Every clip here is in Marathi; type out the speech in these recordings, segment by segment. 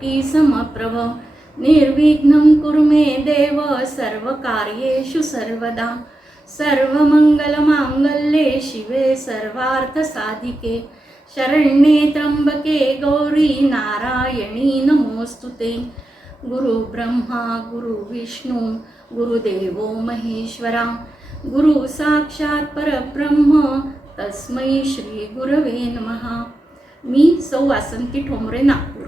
देवकी समप्रभ निर्विघ्नं कुरु मे देव सर्वकार्येषु सर्वदा सर्वमंगलमांगल्ये शिवे सर्वार्थसाधिके शरण्ये त्र्यंबके गौरी नारायणी नमोस्तुते। गुरु ब्रह्मा गुरु विष्णू गुरुदेवो महेश्वरा गुरु साक्षात परब्रह्म तस्मै श्री गुरवे नमः। मी सौ वासंती ठोंबरे, नागपूर।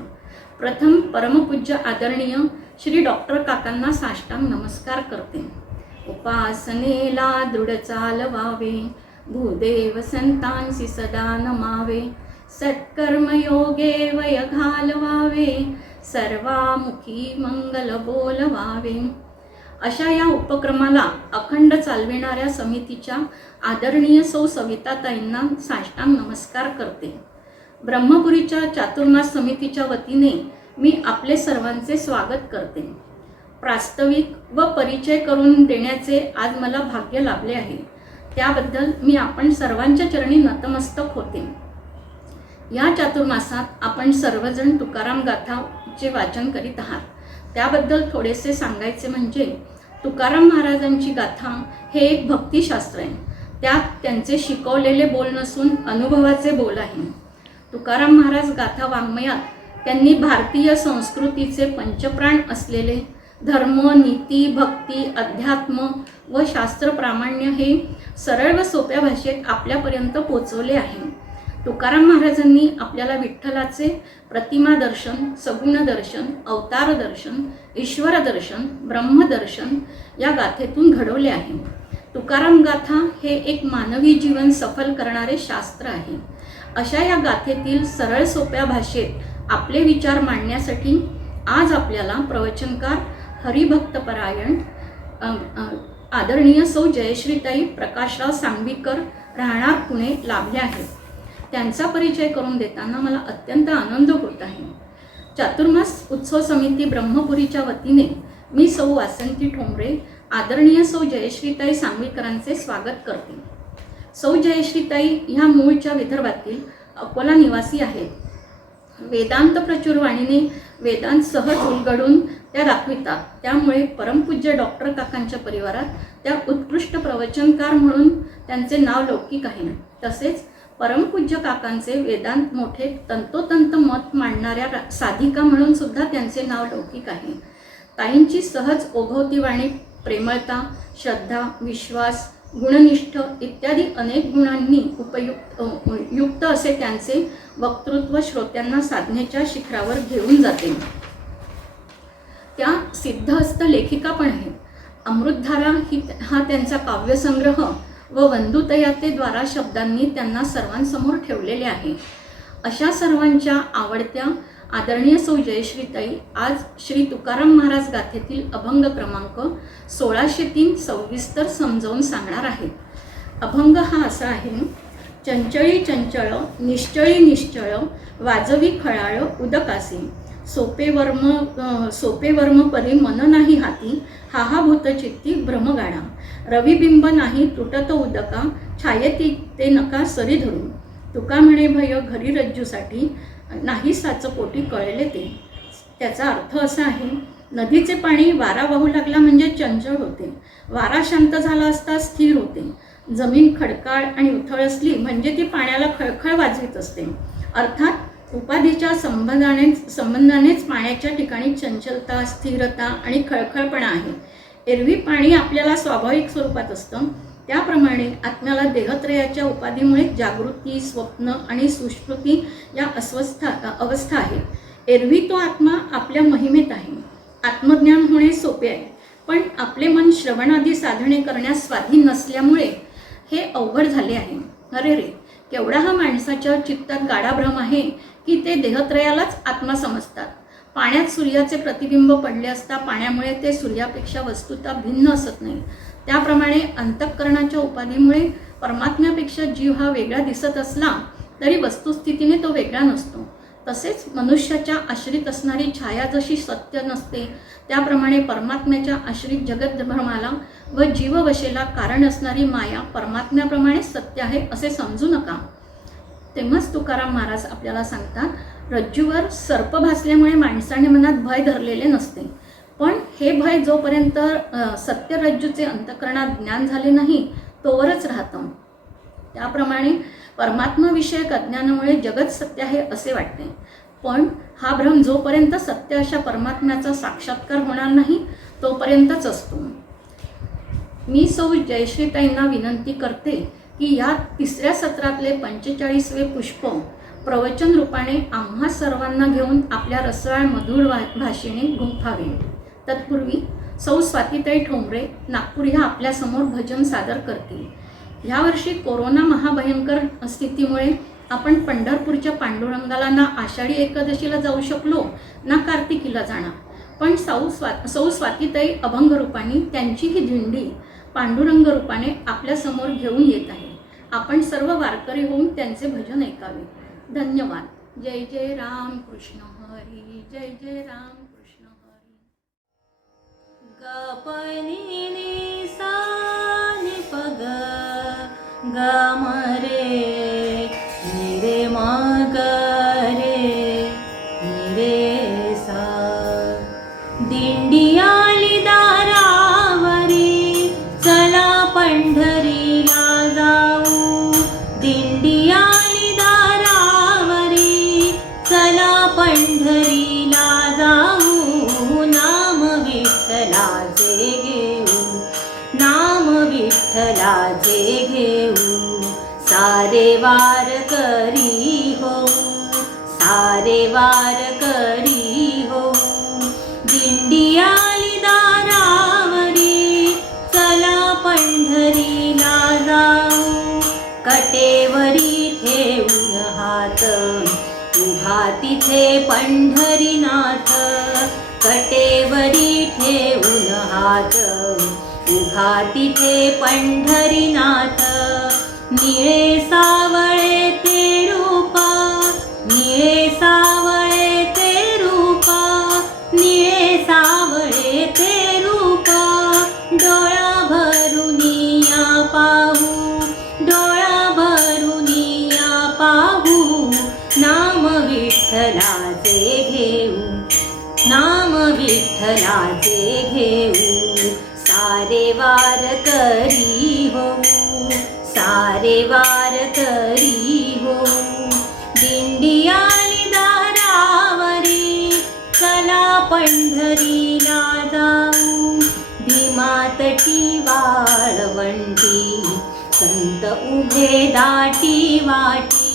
प्रथम परमपूज्य आदरणीय श्री डॉक्टर काकांना साष्टांग नमस्कार करते। उपासनेला दृढ चालवावे, भूदेव संतांसी सदा नमावे, सत्कर्मयोगे वय घालवावे, सर्वामुखी मंगल बोलवावे। अशा या उपक्रमाला अखंड चालविणाऱ्या समितीच्या आदरणीय सौ सविताताईंना साष्टांग नमस्कार करते। ब्रह्मपुरीच्या चातुर्मास समितीच्या वतीने मी आपले सर्वांचे स्वागत करते। प्रास्ताविक व परिचय करून देण्याचे आज मला भाग्य लाभले आहे, त्याबद्दल मी आपण सर्वांच्या चरणी नतमस्तक होते। या चातुर्मासात आपण सर्वजण तुकाराम गाथाचे वाचन करीत आहात, त्याबद्दल थोडेसे सांगायचे म्हणजे तुकाराम महाराजांची गाथा हे एक भक्तिशास्त्र आहे। त्यात त्यांचे शिकवलेले बोल नसून अनुभवाचे बोल आहे। तुकाराम महाराज गाथा वाङ्मयात त्यांनी भारतीय संस्कृतीचे पंचप्राण असलेले धर्म, नीती, भक्ती, अध्यात्म व शास्त्र प्रामाण्य हे सरळ व सोप्या भाषेत आपल्यापर्यंत पोचवले आहे। तुकाराम महाराजांनी आपल्याला विठ्ठलाचे प्रतिमा दर्शन, सगुण दर्शन, अवतार दर्शन, ईश्वर दर्शन, ब्रह्मदर्शन या गाथेतून घडवले आहे। तुकाराम गाथा हे एक मानवी जीवन सफल करणारे शास्त्र आहे। अशा या गाथेतील सरळ सोप्या भाषेत आपले विचार मांडण्यासाठी आज आपल्याला प्रवचनकार हरिभक्तपरायण आदरणीय सौ जयश्रीताई प्रकाशराव सांगवीकर राहणार पुणे लाभले आहेत। त्यांचा परिचय करून देताना मला अत्यंत आनंद होत आहे। चातुर्मास उत्सव समिती ब्रह्मपुरीच्या वतीने मी सौ वासंती ठोंबरे आदरणीय सौ जयश्रीताई सांगवीकरांचे स्वागत करते। सौ जयश्रीताई ह्या मूळच्या विदर्भातील अकोला निवासी आहेत। वेदांत प्रचुर वाणीने वेदांत सहज उलगडून त्या दाखवितात, त्यामुळे परमपूज्य डॉक्टर काकांच्या परिवारात त्या उत्कृष्ट प्रवचनकार म्हणून त्यांचे नाव लौकिक आहे। तसेच परमपूज्य काकांचे वेदांत मोठे तंतोतंत मत मांडणाऱ्या साधिका म्हणून सुद्धा त्यांचे नाव लौकिक आहे। ताईंची सहज ओघवती वाणी, प्रेमळता, श्रद्धा, विश्वास, गुणनिष्ठ इत्यादी अनेक गुणांनी युक्त असे त्यांचे वक्तृत्व श्रोत्यांना साधनेच्या शिखरावर घेऊन जाते। त्या सिद्धहस्त लेखिका पण आहेत। अमृतधारा हा त्यांचा काव्यसंग्रह व वंदुतयाते द्वारा शब्दांनी त्यांना सर्वांसमोर ठेवलेले आहे। अशा सर्वांच्या आवडत्या आदरणीय सौ जयश्रीताई आज श्री तुकाराम महाराज गाथेतील अभंग क्रमांक 1603 सविस्तर समजावून सांगणार आहेत। अभंग हा असा आहे। चंचळी चंचळ निश्चळी निश्चळ वाजवी खळाळ उदकासी, सोपे वर्म परी मन नाही हाती, हा भूतचित्ती भ्रमगाडा, रविबिंब नाही तुटत उदका, छायती ते नका सरी धरून, तुका म्हणे भय घरी रज्जूसाठी, नाही साच पोटी कळले ते। त्याचा अर्थ असा आहे, नदीचे पाणी वारा वाहू लागला म्हणजे चंचळ होते, वारा शांत झाला असता स्थिर होते, जमीन खडकाळ आणि उथळ असली म्हणजे ती पाण्याला खळखळ वाजवीत असते। अर्थात उपाधीच्या संबंधानेच पाण्याच्या ठिकाणी चंचलता, स्थिरता आणि खळखळपणा आहे। एरवी पाणी आपल्याला स्वाभाविक स्वरूपात असतं, त्याप्रमाणे आत्म्याला देहत्रयाच्या उपाधीमुळे जागृती, स्वप्न आणि सुषुप्ती या अवस्था आहेत। एरवी तो आत्मा आपल्या महिमेत आहे। आत्मज्ञान होणे सोपे आहे, पण आपले मन श्रवणादी साधने करण्यास स्वाधीन नसल्यामुळे हे अवघड झाले आहे। अरे रे, केवढा हा माणसाच्या चित्तात गाढा भ्रम आहे की ते देहत्रयालाच आत्मा समजतात। पाण्यात सूर्याचे प्रतिबिंब पडले असता पाण्यामुळे ते सूर्यापेक्षा वस्तुतः भिन्न असत नाही, त्याप्रमाणे अंतःकरणाच्या उपाधीमुळे परमात्म्यापेक्षा जीव हा वेगळा दिसत असला तरी वस्तुस्थितीने तो वेगळा नसतो। तसेच मनुष्याच्या आश्रित असणारी छाया जशी सत्य नसते, त्याप्रमाणे परमात्म्याच्या आश्रित जगद्भ्रमाला व जीववशेला कारण असणारी माया परमात्म्याप्रमाणे सत्य आहे असे समजू नका। तेव्हाच तुकाराम महाराज आपल्याला सांगतात, रज्जूवर सर्प भासल्यामुळे माणसाने मनात भय धरलेले नसते, पण हे भय जोपर्यंत सत्य रज्जूचे अंतःकरणात ज्ञान झाले नाही तोवरच राहतं. त्याप्रमाणे परमात्माविषयक अज्ञानामुळे जगत सत्य आहे असे वाटते, पण हा भ्रम जोपर्यंत सत्य अशा परमात्म्याचा साक्षात्कार होणार नाही तोपर्यंतच असतो. मी सौ जयश्रीताईंना विनंती करते की या 3ऱ्या सत्रातले 45वे पुष्प प्रवचन रूपाने आम्हा सर्वांना घेऊन आपल्या रसाळ मधुर भाषेने गुंफावे. तत्पूर्वी सौ स्वातीताई ठोंबरे नागपूर ह्या आपल्यासमोर भजन सादर करतील. ह्यावर्षी कोरोना महाभयंकर स्थितीमुळे आपण पंढरपूरच्या पांडुरंगाला ना आषाढी एकादशीला जाऊ शकलो ना कार्तिकीला जाणार, पण सौ स्वातीताई अभंग रूपाने त्यांची ही दिंडी पांडुरंग रूपाने आपल्यासमोर घेऊन येत आहे. आपण सर्व वारकरी होऊन त्यांचे भजन ऐकावे. धन्यवाद. जय जय राम कृष्ण हरी, जय जय राम कृष्ण हरी. ग प नि नि सा नि प ग ग म रे नि रे म ग रे नि रे सा. दिंडी आली दारावरी चला पंढरीला जाऊ. दिंडी आली दारावरी चला पंढरीला जाऊ. नाम विठ्ठलाचे घेऊ, नाम विठ्ठलाचे घेऊ. सारे वारकरी हो, सारे वारकरी हो. दिंडी आली दारावरी चला पंढरीला जाऊ. कटेवरी ठेवून हात उभा तिथे पंढरीनाथ. कटेवरी ठेवून हात उभा तिथे पंढरीनाथ. निळे सावळे ते रूपा, निळे सावळे ते रूपा, निळे सावळे ते रूपा. डोळा भरुनिया पाहू, डोळा भरुनिया पाहू. नाम विठ्ठलाचे घेऊ, नाम विठ्ठलाचे घेऊ. सारे वारकरी हो, सारे वारकरी हो. दिंडी आली दारावरी चला पंढरीला जाऊ. भीमातटी वाळवंटी संत उभे दाटी वाटी.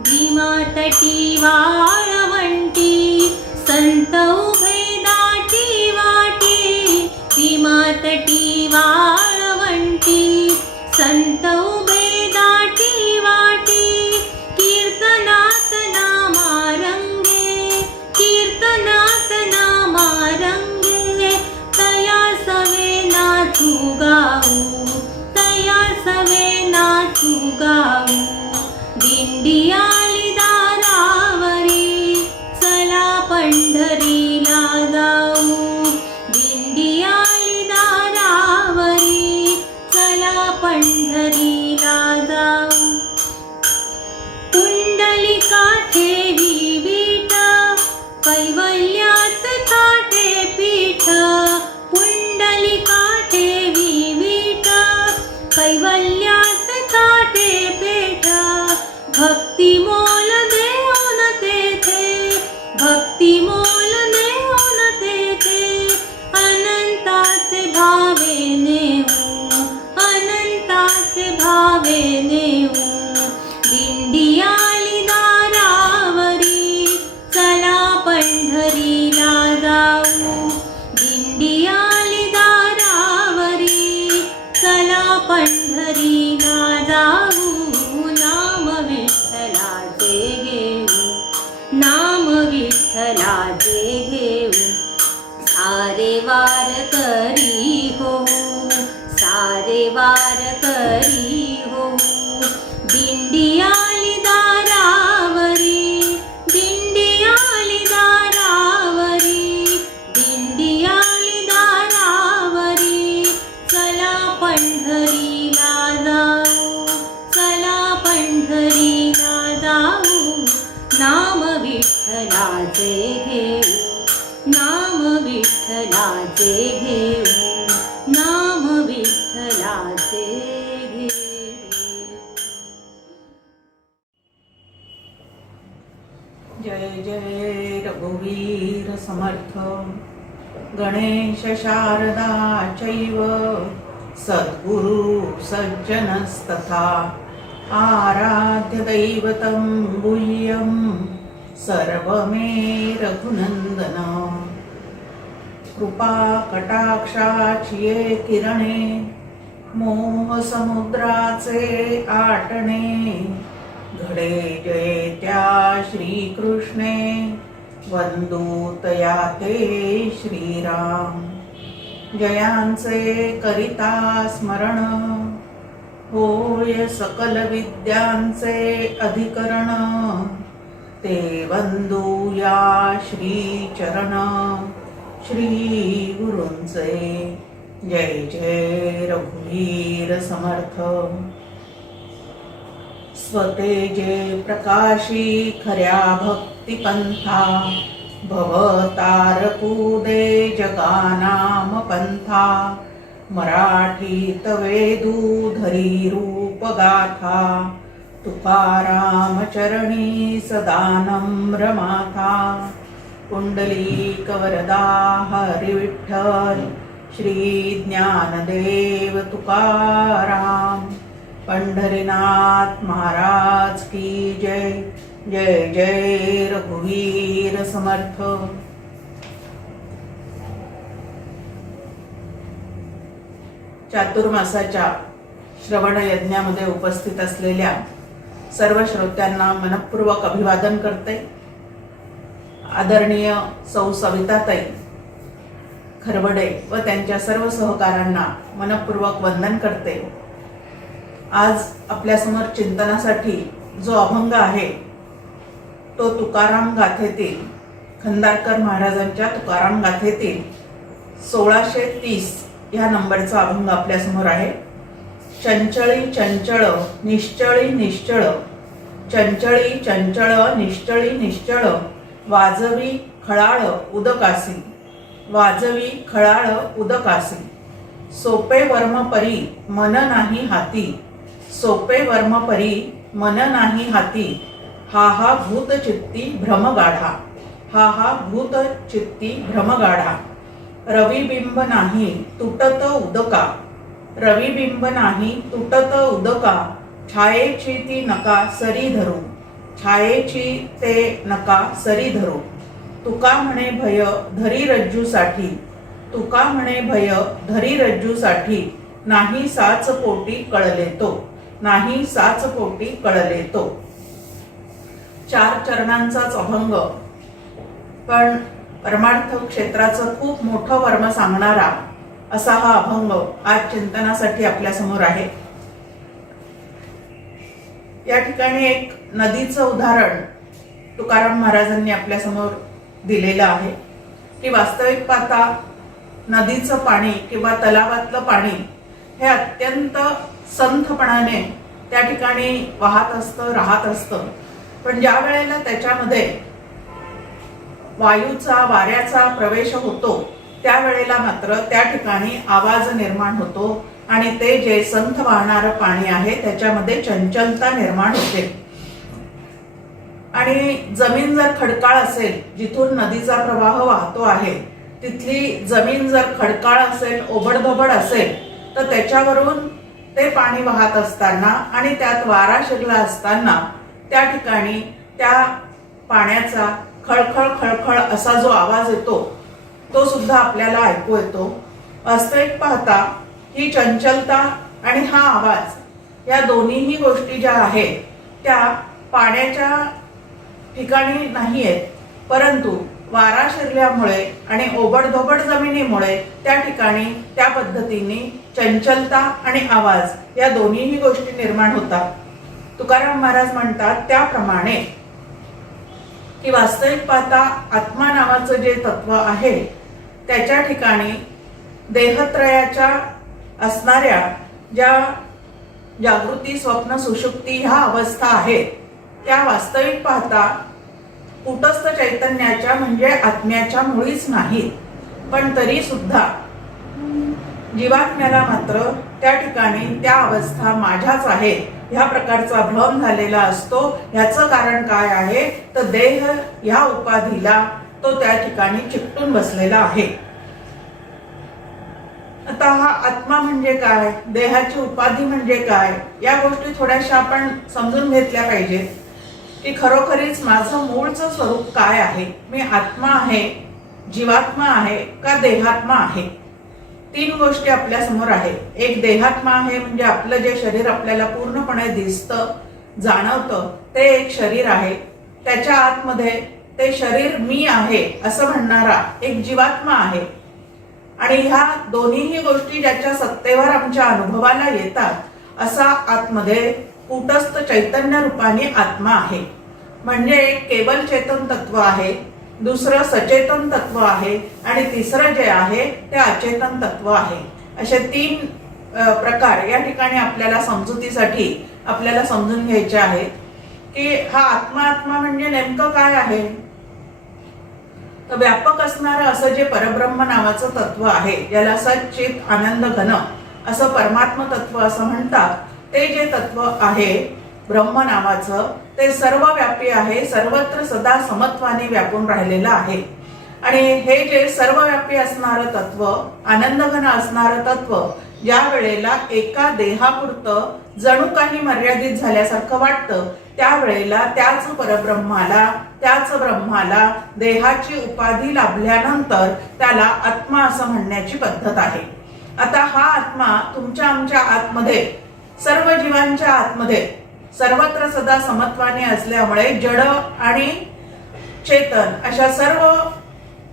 भीमातटी वाळवंटी संत उभे दाटी वाटी. भीमातटी वाळवंटी संत उभे दाटी वाटी. कीर्तनात नामारंगे, कीर्तनात नामारंगे. तया सवे नाचू गाऊ, तया सवे नाचू गाऊ. दिंडी आली दारावरी चला पंढरीला जाऊ. दिंडी आली दारावरी चला पंढरीला जाऊ. पुंडलिका ठेवी वीट कैवल्याच थाटे पीठ. पुंडलिका ठेवी वीट कैवल्याच थाटे पीठ. भक्ती मोल देऊन तेथे, भक्ती मोल देऊन तेथे. अनंताचे भावे नेऊ, अनंताचे भावे नेऊ. दिंडी आली दारावरी चला पंढरीला जाऊ. दिंडी आली दारावरी चला पंढरीला जाऊ. नाम विठ्ठलाचे घेऊ, नाम विठ्ठलाचे घेऊ. सारे वारकरी हो, सारे वारकरी हो. दिंडी आली दारावरी, दिंडी आली दारावरी, दिंडी आली दारावरी. चला पंढरीला जाऊ, चला पंढरीला जाऊ. नाम विठ्ठल विठ्ठलाचे घेऊ, नाम विठ्ठलाचे घेऊ, नाम विठ्ठलाचे घेऊ. जय जय रघुवीर समर्थ, गणेश शारदा चैव सद्गुरु सज्जनस्तथा, आराध्य दैवतं गुह्यं सर्वमे रघुनंदन. कृपा कटाक्षाची ये किरणे, मोह समुद्राचे आटणे, घडे जय त्या श्रीकृष्णे, वंदूतया ते श्रीराम. जयांचे करिता स्मरण, होय सकल विद्यांचे अधिकरण, ते वंदूया श्री चरण, श्री गुरूंचे. जय जय रघुवीर समर्थ. स्वतेजे प्रकाशी खऱ्या भक्तिपंथा, भवतारकू दे जगानाम पंथा, मराठीत वेदू धरी रूप गाथा, तुकाराम चरणी सदा नम्र माथा. कुंडलीक वरदा हरी विठ्ठल, श्री ज्ञानदेव तुकाराम. पंढरीनाथ महाराज की जय. जय जय रघुवीर समर्थ. चातुर्मासाच्या श्रवण यज्ञामध्ये उपस्थित असलेल्या सर्व श्रोत्यांना मनपूर्वक अभिवादन करते. आदरणीय सौ सविताताई खरवडे व त्यांच्या सर्व सहकाऱ्यांना मनपूर्वक वंदन करते. आज आपल्यासमोर चिंतनासाठी जो अभंग आहे तो तुकाराम गाथेतील, खंदारकर महाराजांच्या तुकाराम गाथेतील 1630 ह्या नंबरचा अभंग आपल्यासमोर आहे. चंचळी चंचळ निश्चळी निश्चळ, चंचळी चंचळ निश्चळी निश्चळ, वाजवी खळाळ उदकासी, वाजवी खळाळ उदकासी. सोपे वर्म परी मन नाही हाती, सोपे वर्म परी मन नाही हाती, हा हा भूत चित्ती भ्रमगाढा, हा हा भूत चित्ती भ्रमगाढा. रविबिंब नाही तुटत उदका, रविबिंब नाही तुटत उदका, छायेची ती नका सरी धरू, छायेची ते नका सरी धरू. तुका म्हणे भय धरी रज्जूसाठी, तुका म्हणे भय धरी रज्जूसाठी, नाही साच पोटी कळले तो, नाही साच पोटी कळले तो. 4 चरणांचाच अभंग, पण परमार्थ क्षेत्राचं खूप मोठं वर्म सांगणारा असा हा अभंग आज चिंतनासाठी आपल्या समोर आहे. या ठिकाणी एक नदीचं उदाहरण तुकाराम महाराजांनी आपल्या समोर दिलेलं आहे की वास्तविक पाहता नदीचं पाणी किंवा तलावातलं पाणी हे अत्यंत संथपणाने त्या ठिकाणी वाहत असतं, राहत असतं. पण ज्या वेळेला त्याच्यामध्ये वायूचा, वाऱ्याचा प्रवेश होतो त्यावेळेला मात्र त्या ठिकाणी आवाज निर्माण होतो आणि ते जे संथ वाहणारं पाणी आहे त्याच्यामध्ये चंचलता निर्माण होते. आणि जमीन जर खडकाळ असेल, जिथून नदीचा प्रवाह वाहतो आहे तिथली जमीन जर खडकाळ असेल, ओबडधोबड असेल, तर त्याच्यावरून ते पाणी वाहत असताना आणि त्यात वारा शिरला असताना त्या ठिकाणी त्या पाण्याचा खळखळ खळखळ असा जो आवाज येतो तो सुद्धा आपल्याला ऐकू येतो. वास्तविक पाहता ही चंचलता आणि हा आवाज या दोन्हीही गोष्टी ज्या आहेत त्या पाण्याच्या ठिकाणी नाही आहेत, परंतु वारा शिरल्यामुळे आणि ओबडधोबड जमिनीमुळे त्या ठिकाणी त्या पद्धतीने चंचलता आणि आवाज या दोन्हीही गोष्टी निर्माण होतात. तुकाराम महाराज म्हणतात त्याप्रमाणे की वास्तविक पाहता आत्मा नावाचं जे तत्व आहे त्याच्या ठिकाणी देहत्रयाच्या असणाऱ्या ज्या जागृती, स्वप्न, सुषुप्ती ह्या अवस्था आहेत त्या वास्तविक पाहता कूटस्थ चैतन्याच्या म्हणजे आत्म्याच्या मुळीच नाहीत. पण तरी सुद्धा जीवात्म्याला मात्र त्या ठिकाणी त्या अवस्था माझ्याच आहेत ह्या प्रकारचा भ्रम झालेला असतो. ह्याचं कारण काय आहे तर देह ह्या उपाधीला तो त्या ठिकाणी चिकटून बसलेला आहे. आता हा आत्मा म्हणजे काय, देहाची उपाधी म्हणजे काय, या गोष्टी थोड्याशा आपण समजून घेतल्या पाहिजेत की खरोखरीच माझं मूळचं स्वरूप काय आहे. मी आत्मा आहे, जीवात्मा आहे का देहात्मा आहे. 3 गोष्टी आपल्या समोर आहेत. एक देहात्मा आहे म्हणजे आपलं जे शरीर आपल्याला पूर्णपणे दिसतं जाणवतं ते एक शरीर आहे. त्याच्या आतमध्ये ते शरीर मी आहे असं म्हणणारा एक जीवात्मा आहे. आणि ह्या दोन्हीही गोष्टी ज्याच्या सत्तेवर आमच्या अनुभवाला येतात असा आतमध्ये कूटस्थ चैतन्य रूपाने आत्मा आहे. म्हणजे एक केवल चेतन तत्व आहे, दुसरं सचेतन तत्व आहे आणि तिसरं जे आहे ते अचेतन तत्व आहे. असे 3 प्रकार या ठिकाणी आपल्याला समजुतीसाठी आपल्याला समजून घ्यायचे आहेत की हा आत्मा म्हणजे नेमकं काय आहे. तर व्यापक असणारं असं जे परब्रह्म नावाचं तत्व आहे, ज्याला सच्चित आनंद घन असं परमात्म तत्व असं म्हणतात, ते जे तत्व आहे ब्रह्म नावाचं ते सर्वव्यापी आहे, सर्वत्र सदा समत्वाने व्यापून राहिलेलं आहे. आणि हे जे सर्वव्यापी असणारं तत्व, आनंदघन असणारं तत्व ज्या वेळेला एका देहापुरतं जणू काही मर्यादित झाल्यासारखं वाटतं त्यावेळेला त्याच परब्रह्माला, त्याच ब्रह्माला देहाची उपाधी लाभल्यानंतर त्याला आत्मा असं म्हणण्याची पद्धत आहे. आता हा आत्मा तुमच्या आमच्या आतमध्ये, सर्व जीवांच्या आतमध्ये सर्वत्र सदा समत्वाने असल्यामुळे जड आणि चेतन अशा सर्व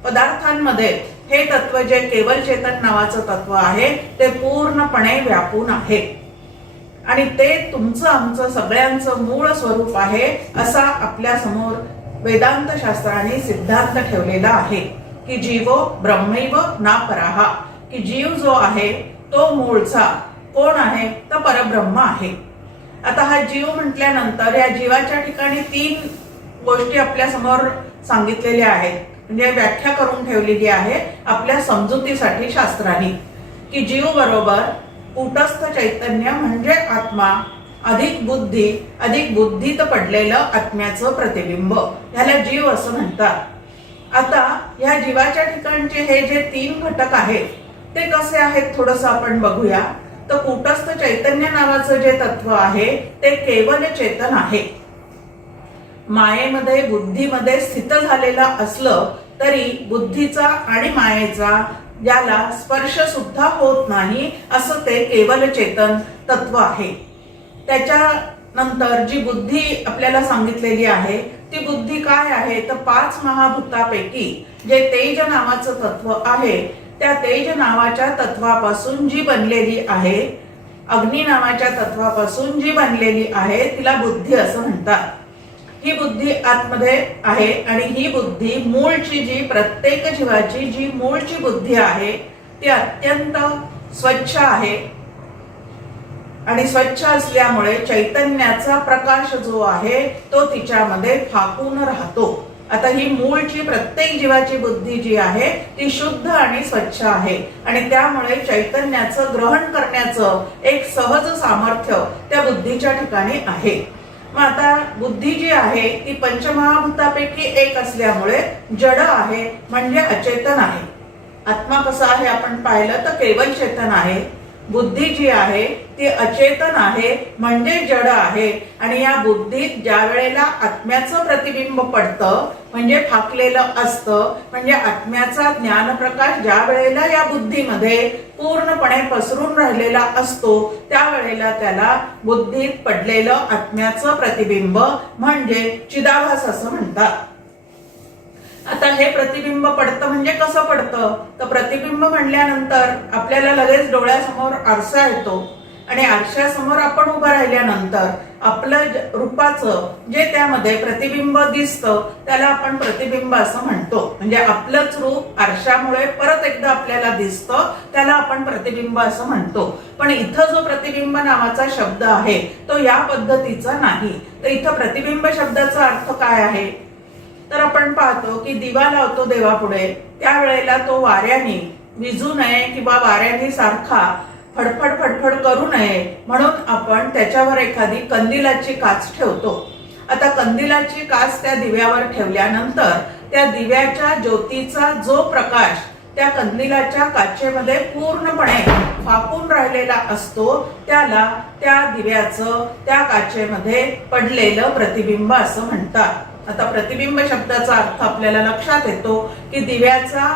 पदार्थांमध्ये हे तत्व जे केवल चेतन नावाचं तत्व आहे ते पूर्णपणे व्यापून आहे. आणि ते तुमचं आमचं सगळ्यांचं मूळ स्वरूप आहे असा आपल्या समोर वेदांत शास्त्राने सिद्धांत ठेवलेला आहे की जीवो ब्रह्मैव ना पराहा, की जीव जो आहे तो मूळचा कोण आहे तर परब्रह्म आहे. आता हा जीव म्हटल्यानंतर या जीवाच्या ठिकाणी 3 गोष्टी आपल्या समोर सांगितलेल्या आहेत, म्हणजे व्याख्या करून ठेवलेली आहे आपल्या समजुतीसाठी शास्त्राने की जीव बरोबर कूटस्थ चैतन्य म्हणजे आत्मा अधिक बुद्धीत पडलेलं आत्म्याचं प्रतिबिंब, ह्याला जीव असं म्हणतात. आता या जीवाच्या ठिकाणचे हे जे 3 घटक आहेत ते कसे आहेत थोडंसं आपण बघूया. तर कूटस्थ चैतन्य नावाचं जे तत्व आहे ते केवल चेतन आहे. मायेमध्ये बुद्धीमध्ये स्थित झालेला असलं तरी बुद्धीचा आणि मायेचा ज्याला स्पर्श सुद्धा होत नाही असं ते केवल चेतन तत्व आहे. त्याच्यानंतर जी बुद्धी आपल्याला सांगितलेली आहे ती बुद्धी काय आहे तर 5 महाभूतापैकी जे तेज नावाचं तत्व आहे त्या तेज नावाच्या तत्वापासून जी बनलेली आहे, अग्नी नावाच्या तत्वापासून जी बनलेली आहे तिला बुद्धी असं म्हणतात. ही बुद्धी आतमध्ये आहे आणि ही बुद्धी मूळची जी प्रत्येक जीवाची जी मूळची बुद्धी आहे ती अत्यंत स्वच्छ आहे आणि स्वच्छ असल्यामुळे चैतन्याचा प्रकाश जो आहे तो तिच्यामध्ये फाकून राहतो. आता ही मूळची प्रत्येक जीवाची बुद्धी जी आहे ती शुद्ध आणि स्वच्छ आहे आणि त्यामुळे चैतन्याचं ग्रहण करण्याचं एक सहज सामर्थ्य त्या बुद्धीच्या ठिकाणी आहे. मग आता बुद्धी जी आहे ती पंचमहाभूतापैकी एक असल्यामुळे जड आहे म्हणजे अचेतन आहे. आत्मा कसा आहे आपण पाहिलं तर केवल चेतन आहे. बुद्धी जी आहे ती अचेतन आहे म्हणजे जड आहे. आणि या बुद्धीत ज्या वेळेला आत्म्याचं प्रतिबिंब पडतं म्हणजे फाकलेलं असतं, म्हणजे आत्म्याचा ज्ञानप्रकाश ज्या वेळेला या बुद्धीमध्ये पूर्णपणे पसरून राहिलेला असतो त्यावेळेला त्याला बुद्धीत पडलेलं आत्म्याचं प्रतिबिंब म्हणजे चिदाभास असं म्हणतात. आता हे प्रतिबिंब पडतं म्हणजे कसं पडतं तर प्रतिबिंब म्हणल्यानंतर आपल्याला लगेच डोळ्यासमोर आरसा येतो आणि आरशासमोर आपण उभं राहिल्यानंतर आपलं रूपाचं जे त्यामध्ये प्रतिबिंब दिसतं त्याला आपण प्रतिबिंब असं म्हणतो. म्हणजे आपलंच रूप आरशामुळे परत एकदा आपल्याला दिसतं त्याला आपण प्रतिबिंब असं म्हणतो. पण इथं जो प्रतिबिंब नावाचा शब्द आहे तो या पद्धतीचा नाही. तर इथं प्रतिबिंब शब्दाचा अर्थ काय आहे तर आपण पाहतो की दिवा लावतो देवापुढे, त्यावेळेला तो वाऱ्याने विझू नये किंवा वाऱ्याने सारखा फडफड फडफड करू नये म्हणून आपण त्याच्यावर एखादी कंदिलाची काच ठेवतो. आता कंदिलाची काच त्या दिव्यावर ठेवल्यानंतर त्या दिव्याच्या ज्योतीचा जो प्रकाश त्या कंदिलाच्या काचेमध्ये पूर्णपणे फाकून राहिलेला असतो त्याला त्या दिव्याचं त्या काचेमध्ये पडलेलं प्रतिबिंब असं म्हणतात. आता प्रतिबिंब शब्दाचा अर्थ आपल्याला लक्षात येतो की दिव्याचा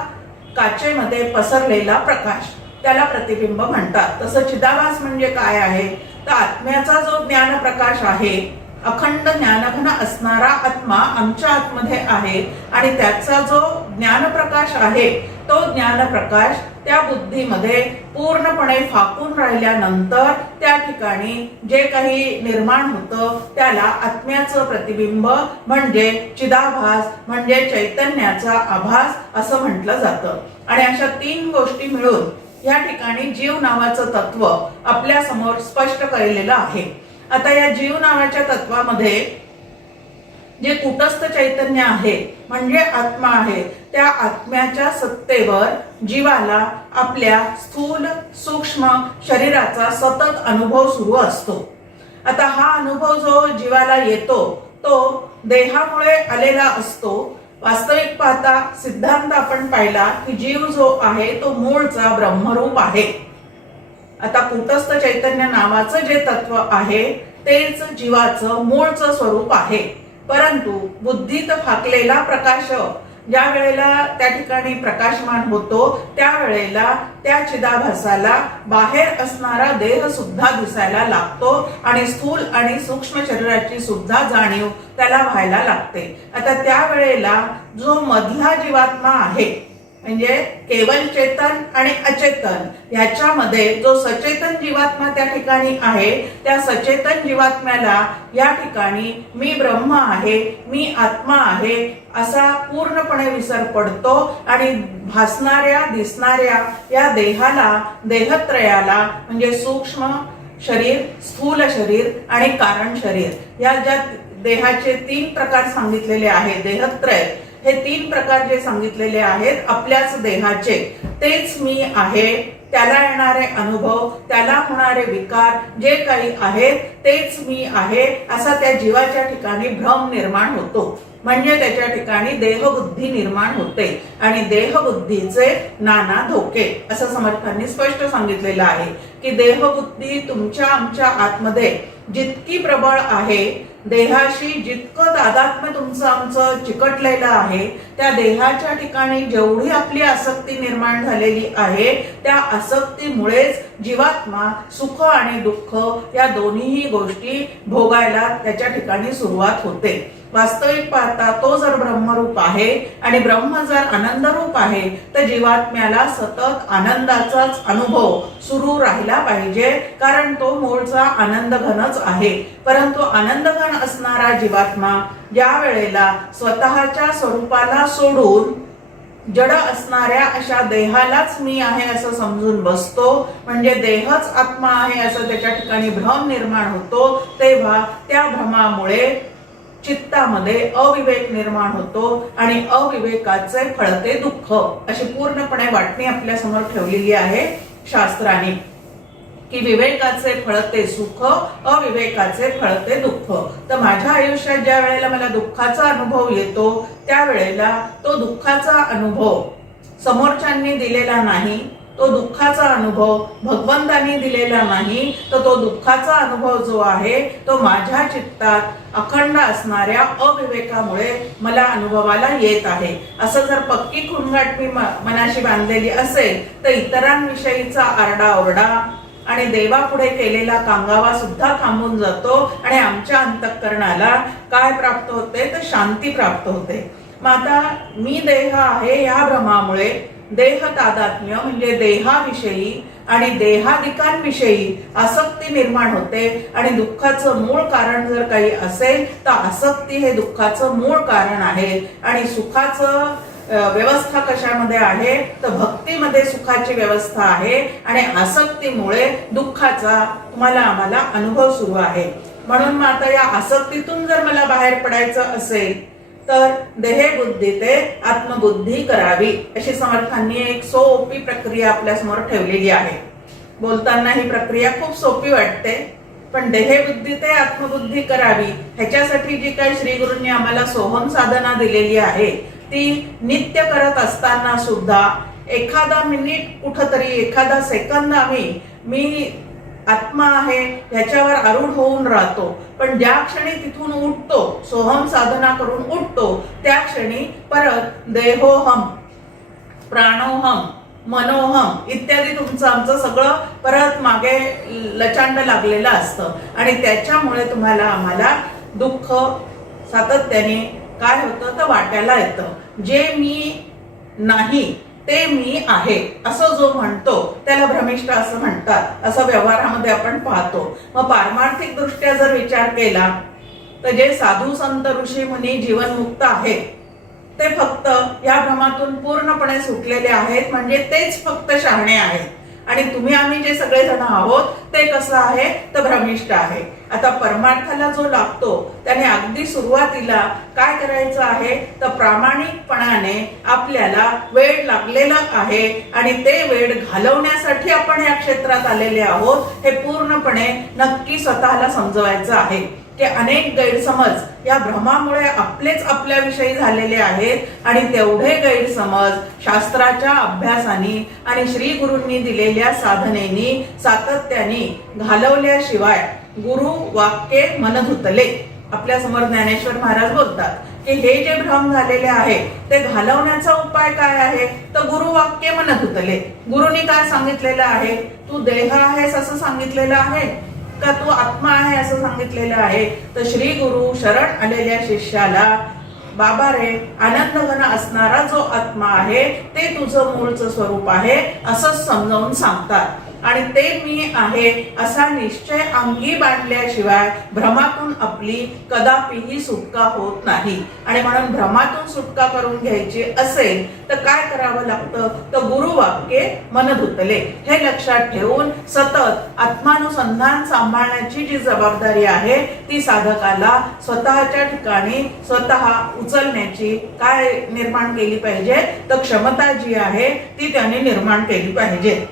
काचेमध्ये पसरलेला प्रकाश, त्याला प्रतिबिंब म्हणतात. तसं चिदाभास म्हणजे काय आहे तर आत्म्याचा जो ज्ञान प्रकाश आहे, अखंड ज्ञानघन असणारा आत्मा आमच्या आतमध्ये आहे आणि त्याचा जो ज्ञानप्रकाश आहे तो ज्ञानप्रकाश त्या बुद्धीमध्ये पूर्णपणे फाकून राहिल्यानंतर त्या ठिकाणी जे काही निर्माण होतं त्याला आत्म्याचं प्रतिबिंब म्हणजे चिदाभास म्हणजे चैतन्याचा आभास असं म्हटलं जातं. आणि अशा 3 गोष्टी मिळून या ठिकाणी जीव नावाचं तत्व आपल्या समोर स्पष्ट केलेलं आहे. आता या जीव नावाच्या तत्वामध्ये जे कुटस्थ चैतन्य आहे म्हणजे आत्मा आहे, त्या आत्म्याच्या सत्तेवर जीवाला आपल्या स्थूल सूक्ष्म शरीराचा सतत अनुभव सुरू असतो. आता हा अनुभव जो जीवाला येतो तो देहामुळे आलेला असतो. वास्तविक पाहता सिद्धांत आपण पाहिला की जीव जो आहे तो मूळचा ब्रह्मरूप आहे. आता कुटस्थ चैतन्य नावाचं जे तत्व आहे तेच जीवाचं मूळचं स्वरूप आहे. परंतु बुद्धीत फाकलेला प्रकाश ज्या वेळेला त्या ठिकाणी प्रकाशमान होतो त्यावेळेला त्या चिदाभासाला बाहेर असणारा देह सुद्धा दिसायला लागतो आणि स्थूल आणि सूक्ष्म शरीराची सुद्धा जाणीव त्याला व्हायला लागते. आता त्यावेळेला जो मधला जीवात्मा आहे म्हणजे केवल चेतन आणि अचेतन ह्याच्यामध्ये जो सचेतन जीवात्मा त्या ठिकाणी आहे त्या सचेतन जीवात्म्याला या ठिकाणी मी ब्रह्म आहे, मी आत्मा आहे असा पूर्णपणे विसर पडतो आणि भासणाऱ्या दिसणाऱ्या या देहाला, देहत्रयाला म्हणजे सूक्ष्म शरीर, स्थूल शरीर आणि कारण शरीर या ज्या देहाचे 3 प्रकार सांगितलेले आहे, देहत्रय हे 3 प्रकार जे सांगितलेले आहेत आपल्याच देहाचे, तेच मी आहे. त्याला येणारे अनुभव, त्याला होणारे विकार जे काही आहेत तेच मी आहे असा त्या जीवाच्या ठिकाणी भ्रम निर्माण होतो. म्हणजे त्याच्या ठिकाणी देहबुद्धी निर्माण होते आणि देहबुद्धीचे नाना धोके असं समर्थांनी स्पष्ट सांगितलेलं आहे की देहबुद्धी तुमच्या आमच्या आतमध्ये जितकी प्रबळ आहे, देहाशी जितकं तादात्म्य तुमचं आमचं चिकटलेलं आहे, त्या देहाच्या ठिकाणी जेवढी आपली आसक्ती निर्माण झालेली आहे त्या आसक्तीमुळेच जीवात्मा सुख आणि दुःख या दोन्ही गोष्टी भोगायला त्याच्या ठिकाणी सुरुवात होते. वास्तविक पाहता तो जर ब्रह्मरूप आहे आणि ब्रह्म जर आनंदरूप आहे तर जीवात्म्याला सतत आनंदाचाच अनुभव सुरू राहिला पाहिजे, कारण तो मूळचा आनंदघनच आहे. परंतु आनंदघन असणारा जीवात्मा ज्या वेळेला स्वतःच्या स्वरूपाला सोडून जड असणाऱ्या अशा देहालाच मी आहे असं समजून बसतो, म्हणजे देहच आत्मा आहे असं त्याच्या ठिकाणी भ्रम निर्माण होतो, तेव्हा त्या भ्रमामुळे चित्तामध्ये अविवेक निर्माण होतो आणि अविवेकाचे फळते दुःख अशी पूर्णपणे वाटणी आपल्या समोर ठेवलेली आहे शास्त्राने की विवेकाचे फळते सुख, अविवेकाचे फळते दुःख. तर माझ्या आयुष्यात ज्या वेळेला मला दुःखाचा अनुभव येतो त्यावेळेला तो दुःखाचा अनुभव समोरच्यांनी दिलेला नाही, तो दुःखाचा अनुभव भगवंतांनी दिलेला नाही, तर तो दुःखाचा अनुभव जो आहे तो माझ्या चित्तात अखंड असणाऱ्या अविवेकामुळे मला अनुभवाला येत आहे. असं जर पक्की खुणगाठ मी मनाशी बांधलेली असेल तर इतरांविषयीचा आरडाओरडा आणि देवापुढे केलेला कांगावा सुद्धा थांबून जातो आणि आमच्या अंतःकरणाला काय प्राप्त होते तर शांती प्राप्त होते. मग आता मी देह आहे या भ्रमामुळे देह तादात्म्य म्हणजे देहाविषयी आणि देहादिकांविषयी आसक्ती निर्माण होते आणि दुःखाचं मूळ कारण जर काही असेल तर आसक्ती हे दुःखाचं मूळ कारण आहे. आणि सुखाचं व्यवस्था कशामध्ये आहे तर भक्तीमध्ये सुखाची व्यवस्था आहे आणि आसक्तीमुळे दुःखाचा तुम्हाला आम्हाला अनुभव सुरू आहे. म्हणून मग आता या आसक्तीतून जर मला बाहेर पडायचं असेल तर देहे बुद्धी ते आत्मबुद्धी करावी, अशी समर्थांनी एक सोपी प्रक्रिया आपल्या समोर ठेवलेली आहे. बोलताना ही प्रक्रिया खूप सोपी वाटते, पण देहे बुद्धी ते आत्मबुद्धी करावी ह्याच्यासाठी जी काही श्री गुरूंनी आम्हाला सोहम साधना दिलेली आहे ती नित्य करत असताना सुद्धा एखादा मिनिट कुठंतरी, एखादा सेकंद मी आत्मा आहे ह्याच्यावर आरूढ होऊन राहतो. पण ज्या क्षणी तिथून उठतो, सोहम साधना करून उठतो, त्या क्षणी परत देहोहम, प्राणोहम, मनोहम इत्यादी तुमचं आमचं सगळं परत मागे लचांड लागलेलं असतं. आणि त्याच्यामुळे तुम्हाला आम्हाला दुःख सातत्याने काय होतं तर वाटायला येतं. जे मी नाही ते मी आहे असं जो म्हणतो त्याला भ्रमिष्ठ असं म्हणतात, असं व्यवहारामध्ये आपण पाहतो. मग पारमार्थिक दृष्ट्या जर विचार केला तर जे साधू संत ऋषी मुनी जीवनमुक्त आहेत ते फक्त या भ्रमातून पूर्णपणे सुटलेले आहेत, म्हणजे तेच फक्त शहाणे आहेत. आणि तुम्ही आम्ही जे सगळेजण आहोत ते कसं आहे तर भ्रमिष्ठ आहे. आता परमार्थाला जो लागतो त्याने अगदी सुरुवातीला काय करायचं आहे तर प्रामाणिकपणाने आपल्याला वेळ लागलेला आहे आणि ते वेळ घालवण्यासाठी आपण या क्षेत्रात आलेले आहोत हे पूर्णपणे नक्की स्वतःला समजवायचं आहे. की अनेक गैरसमज या भ्रमामुळे आपलेच आपल्याविषयी झालेले आहेत आणि तेवढे गैरसमज शास्त्राच्या अभ्यासाने आणि श्री गुरूंनी दिलेल्या साधनेनी सातत्याने घालवल्याशिवाय गुरु वाक्ये मन धुतले. आपल्या समोर ज्ञानेश्वर महाराज बोलतात की हे जे भ्रम झालेले आहे ते घालवण्याचा उपाय काय आहे तर गुरु वाक्ये मन धुतले. गुरुनी काय सांगितलेलं आहे, तू देह आहेस असं सांगितलेलं आहे का तू आत्मा आहे असं सांगितलेलं आहे. तर श्री गुरु शरण आलेल्या शिष्याला बाबा रे आनंद घन असणारा जो आत्मा आहे ते तुझं मूळचं स्वरूप आहे असं समजावून सांगतात. आणि ते मी आहे असा निश्चय अंगी बांधल्याशिवाय भ्रमातून आपली कदापिही सुटका होत नाही. आणि म्हणून भ्रमातून सुटका करून घ्यायची असेल तर काय करावं लागतं तर गुरुवाक्ये मन धुतले हे लक्षात ठेवून सतत आत्मानुसंधान सांभाळण्याची जी जबाबदारी आहे ती साधकाला स्वतःच्या ठिकाणी स्वतः उचलण्याची काय निर्माण केली पाहिजे तर क्षमता जी आहे ती त्याने निर्माण केली पाहिजे.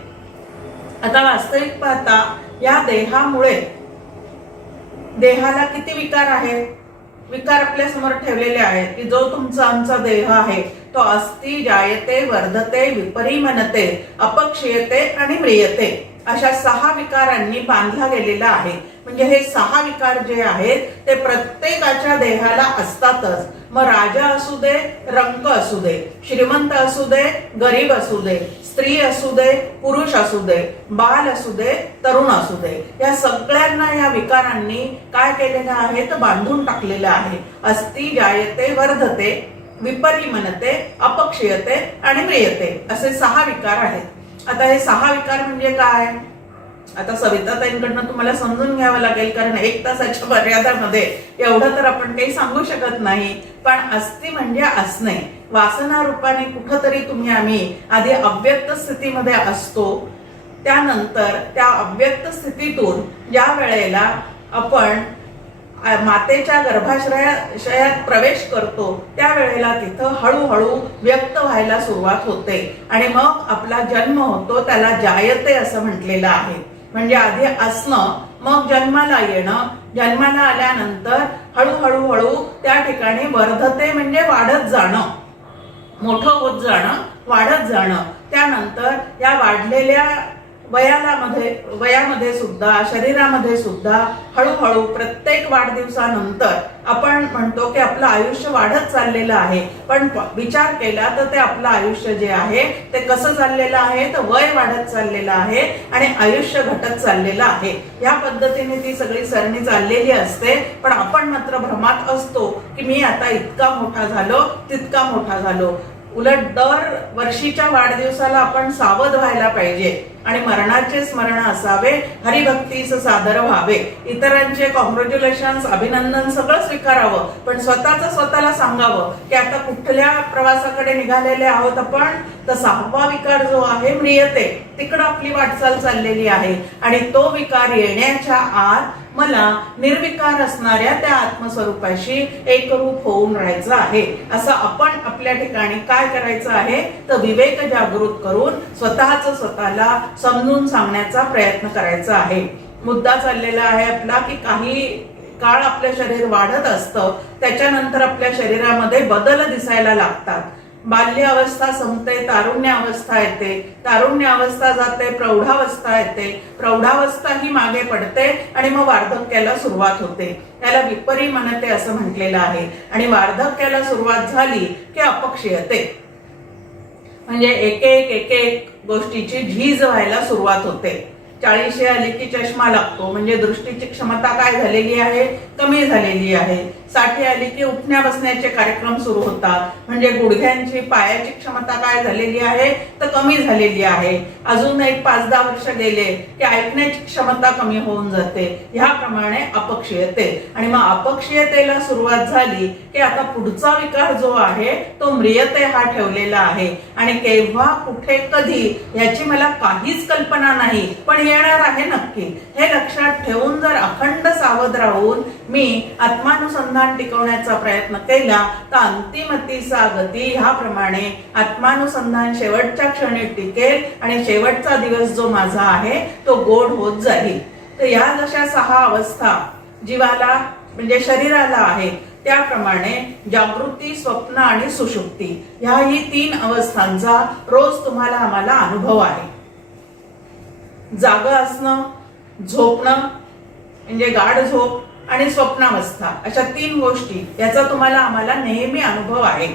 आता वास्तविक पाहता या देहामुळे देहाला किती विकार आहेत, विकार आपल्या समोर ठेवलेले आहेत की जो तुमचा आमचा देह आहे तो अस्ति जायते वर्धते विपरिमनते अपक्षीयते आणि म्रियते अशा 6 विकारांनी बांधला गेलेला आहे. म्हणजे हे 6 विकार जे आहेत ते प्रत्येकाच्या देहाला असतातच. मग राजा असू दे, रंक असू दे, श्रीमंत असू दे, गरीब असू दे, स्त्री असू दे, पुरुष असू दे, बाल असू दे, तरुण असू दे, या सगळ्यांना या विकारांनी काय केलेलं आहे तर बांधून टाकलेलं आहे. अस्ति जायते वर्धते विपरिमनते अपक्षीयते आणि म्रियते असे 6 विकार आहेत. आता हे 6 विकार म्हणजे काय, आता सविताताईंकडनं तुम्हाला समजून घ्यावं लागेल कारण 1 तासाच्या मर्यादामध्ये एवढं तर आपण काही सांगू शकत नाही. पण अस्ति म्हणजे असणे, वासना रूपाने कुठंतरी तुम्ही आम्ही आधी अव्यक्त स्थितीमध्ये असतो, त्यानंतर त्या अव्यक्त स्थितीतून ज्या वेळेला आपण मातेच्या गर्भाशयात प्रवेश करतो त्यावेळेला तिथं हळूहळू व्यक्त व्हायला सुरुवात होते आणि मग आपला जन्म होतो. त्याला जायते असं म्हटलेलं आहे. म्हणजे आधी असणं, मग जन्माला येणं, जन्माला आल्यानंतर हळूहळू हळू त्या ठिकाणी वर्धते म्हणजे वाढत जाणं, मोठं होत जाणं, वाढत जाणं. त्यानंतर या वाढलेल्या वयामध्ये सुद्धा शरीरामध्ये सुद्धा हळूहळू प्रत्येक वाढदिवसानंतर आपण म्हणतो की आपलं आयुष्य वाढत चाललेलं आहे. पण विचार केला तर ते आपलं आयुष्य जे आहे ते कसं चाललेलं आहे तर वय वाढत चाललेलं आहे आणि आयुष्य घटत चाललेलं आहे. या पद्धतीने ती सगळी सरणी चाललेली असते. पण आपण मात्र भ्रमात असतो की मी आता इतका मोठा झालो, तितका मोठा झालो. उलट दर वर्षीच्या वाढदिवसाला आपण सावध व्हायला पाहिजे आणि मरणाचे स्मरण असावे, हरिभक्तीस सादर व्हावे. इतरांचे कॉंग्रॅच्युलेशन्स, अभिनंदन सगळं स्वीकारावं, पण स्वतःला सांगावं की आता कुठल्या प्रवासाकडे निघालेले आहोत आपण तर 6वा विकार जो आहे म्रियते तिकडं आपली वाटचाल चाललेली आहे. आणि तो विकार येण्याच्या आत मला निर्विकार असणाऱ्या त्या आत्मस्वरूपाशी एकरूप होऊन राहायचं आहे. असं आपण आपल्या ठिकाणी काय करायचं आहे तर विवेक जागृत करून स्वतःला समजून सांगण्याचा प्रयत्न करायचा आहे. मुद्दा चाललेला आहे आपला की काही काळ आपलं शरीर वाढत असतं, त्याच्यानंतर आपल्या शरीरामध्ये बदल दिसायला लागतात. बाल्य अवस्था संपते, तारुण्य अवस्था येते, तारुण्य अवस्था जाते, प्रौढावस्था येते, प्रौढावस्था ही मागे पडते आणि मग वार्धक्याला सुरुवात होते. त्याला विपरिमनते असं म्हटलेलं आहे. आणि वार्धक्याला सुरुवात झाली की अपक्षीयते, म्हणजे एक एक गोष्टीची झीज व्हायला सुरुवात होते. 40 आली की चष्मा लागतो, म्हणजे दृष्टीची क्षमता काय झालेली आहे, कमी झालेली आहे. 60 आली की उठण्या बसण्याचे कार्यक्रम सुरू होतात, म्हणजे गुडघ्यांची पायाची क्षमता काय झालेली आहे तर कमी झालेली आहे. अजून एक 5-10 वर्ष गेले की ऐकण्याची क्षमता कमी होऊन जाते. ह्याप्रमाणे अपक्षीयते. आणि मग अपक्षीयतेला सुरुवात झाली की आता पुढचा विकार जो आहे तो म्रियते हा ठेवलेला आहे. आणि केव्हा कुठे कधी याची मला काहीच कल्पना नाही, पण येणार आहे नक्की. हे लक्षात ठेवून जर अखंड सावध राहून मी आत्मानुसंधान टिकवण्याचा प्रयत्न केला तर अंतिमतीचा गती ह्याप्रमाणे आत्मानुसंधान शेवटच्या क्षणी टिकेल आणि शेवटचा दिवस जो माझा आहे तो गोड होत जाईल. तर या जशा 6 अवस्था जीवाला म्हणजे शरीराला आहेत, त्याप्रमाणे जागृती, स्वप्न आणि सुषुप्ती ह्याही 3 अवस्थांचा रोज तुम्हाला आम्हाला अनुभव आहे. जागा असणं, झोपणं म्हणजे गाढ झोप आणि स्वप्नावस्था, अशा 3 गोष्टी याचा तुम्हाला आम्हाला नेहमी अनुभव आहे.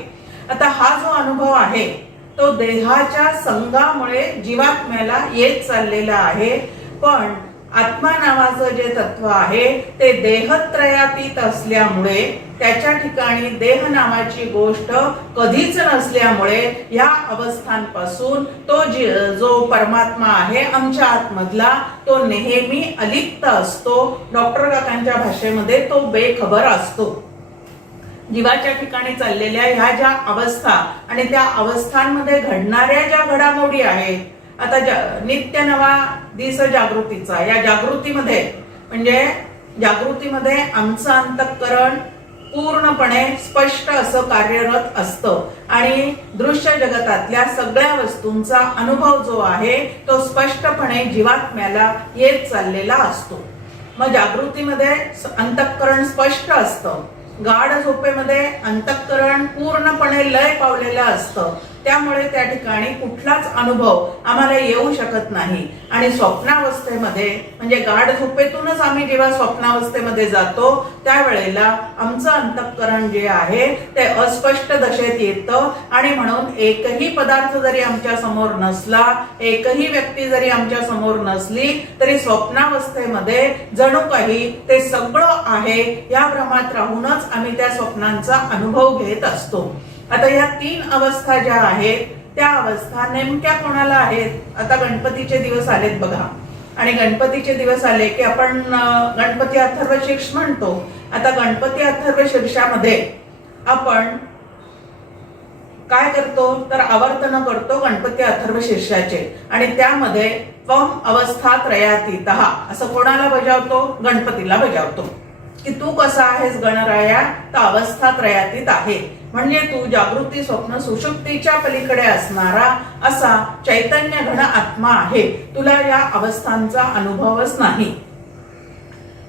आता हा जो अनुभव आहे तो देहाच्या संगामुळे जीवात्म्याला येत चाललेला आहे. पण आत्मा नावाचं जे तत्व आहे ते देहत्रयातीत असल्यामुळे, त्याच्या ठिकाणी देह नावाची गोष्ट कधीच नसल्यामुळे या अवस्थांपासून तो जो परमात्मा आहे आमच्या आतमधला तो नेहमी अलिप्त असतो. डॉक्टर काकांच्या भाषेमध्ये तो बेखबर असतो. जीवाच्या ठिकाणी चाललेल्या ह्या ज्या अवस्था आणि त्या अवस्थांमध्ये घडणाऱ्या ज्या घडामोडी आहेत, आता नित्य नवा दिस जागृतीचा, या जागृतीमध्ये म्हणजे जागृतीमध्ये आमचं अंतःकरण पूर्णपणे स्पष्ट असं कार्यरत असतं आणि दृश्य जगतातल्या सगळ्या वस्तूंचा अनुभव जो आहे तो स्पष्टपणे जीवात्म्याला येत चाललेला असतो. मग जागृतीमध्ये अंतःकरण स्पष्ट असतं, गाढ झोपेमध्ये अंतःकरण पूर्णपणे लय पावलेलं असतं. त्यामुळे त्या ठिकाणी कुठलाच अनुभव आम्हाला येऊ शकत नाही. आणि स्वप्नावस्थेमध्ये म्हणजे गाढ झोपेतूनच आम्ही जेव्हा स्वप्नावस्थेमध्ये जातो त्यावेळेला आमचं अंतःकरण जे आहे ते अस्पष्ट दशेत येतं. आणि म्हणून एकही पदार्थ जरी आमच्या समोर नसला, एकही व्यक्ती जरी आमच्या समोर नसली तरी स्वप्नावस्थेमध्ये जणू काही ते सगळं आहे या भ्रमात राहूनच आम्ही त्या स्वप्नांचा अनुभव घेत असतो. आता ह्या 3 अवस्था ज्या आहेत त्या अवस्था नेमक्या कोणाला आहेत? आता गणपतीचे दिवस आलेत बघा, आणि गणपतीचे दिवस आले की आपण गणपती अथर्वशीर्ष म्हणतो. आता गणपती अथर्वशीर्षामध्ये आपण काय करतो तर आवर्तन करतो गणपती अथर्वशीर्षाचे, आणि त्यामध्ये त्वम अवस्था त्रयातीतः असं कोणाला बजावतो? गणपतीला बजावतो की तू कसा आहेस गणराया, तर अवस्था त्रयातीत आहे. म्हणजे तू जागृती, स्वप्न, सुषुप्तीच्या पलीकडे असणारा असा चैतन्य घन आत्मा आहे. तुला या अवस्थांचा अनुभवच नाही.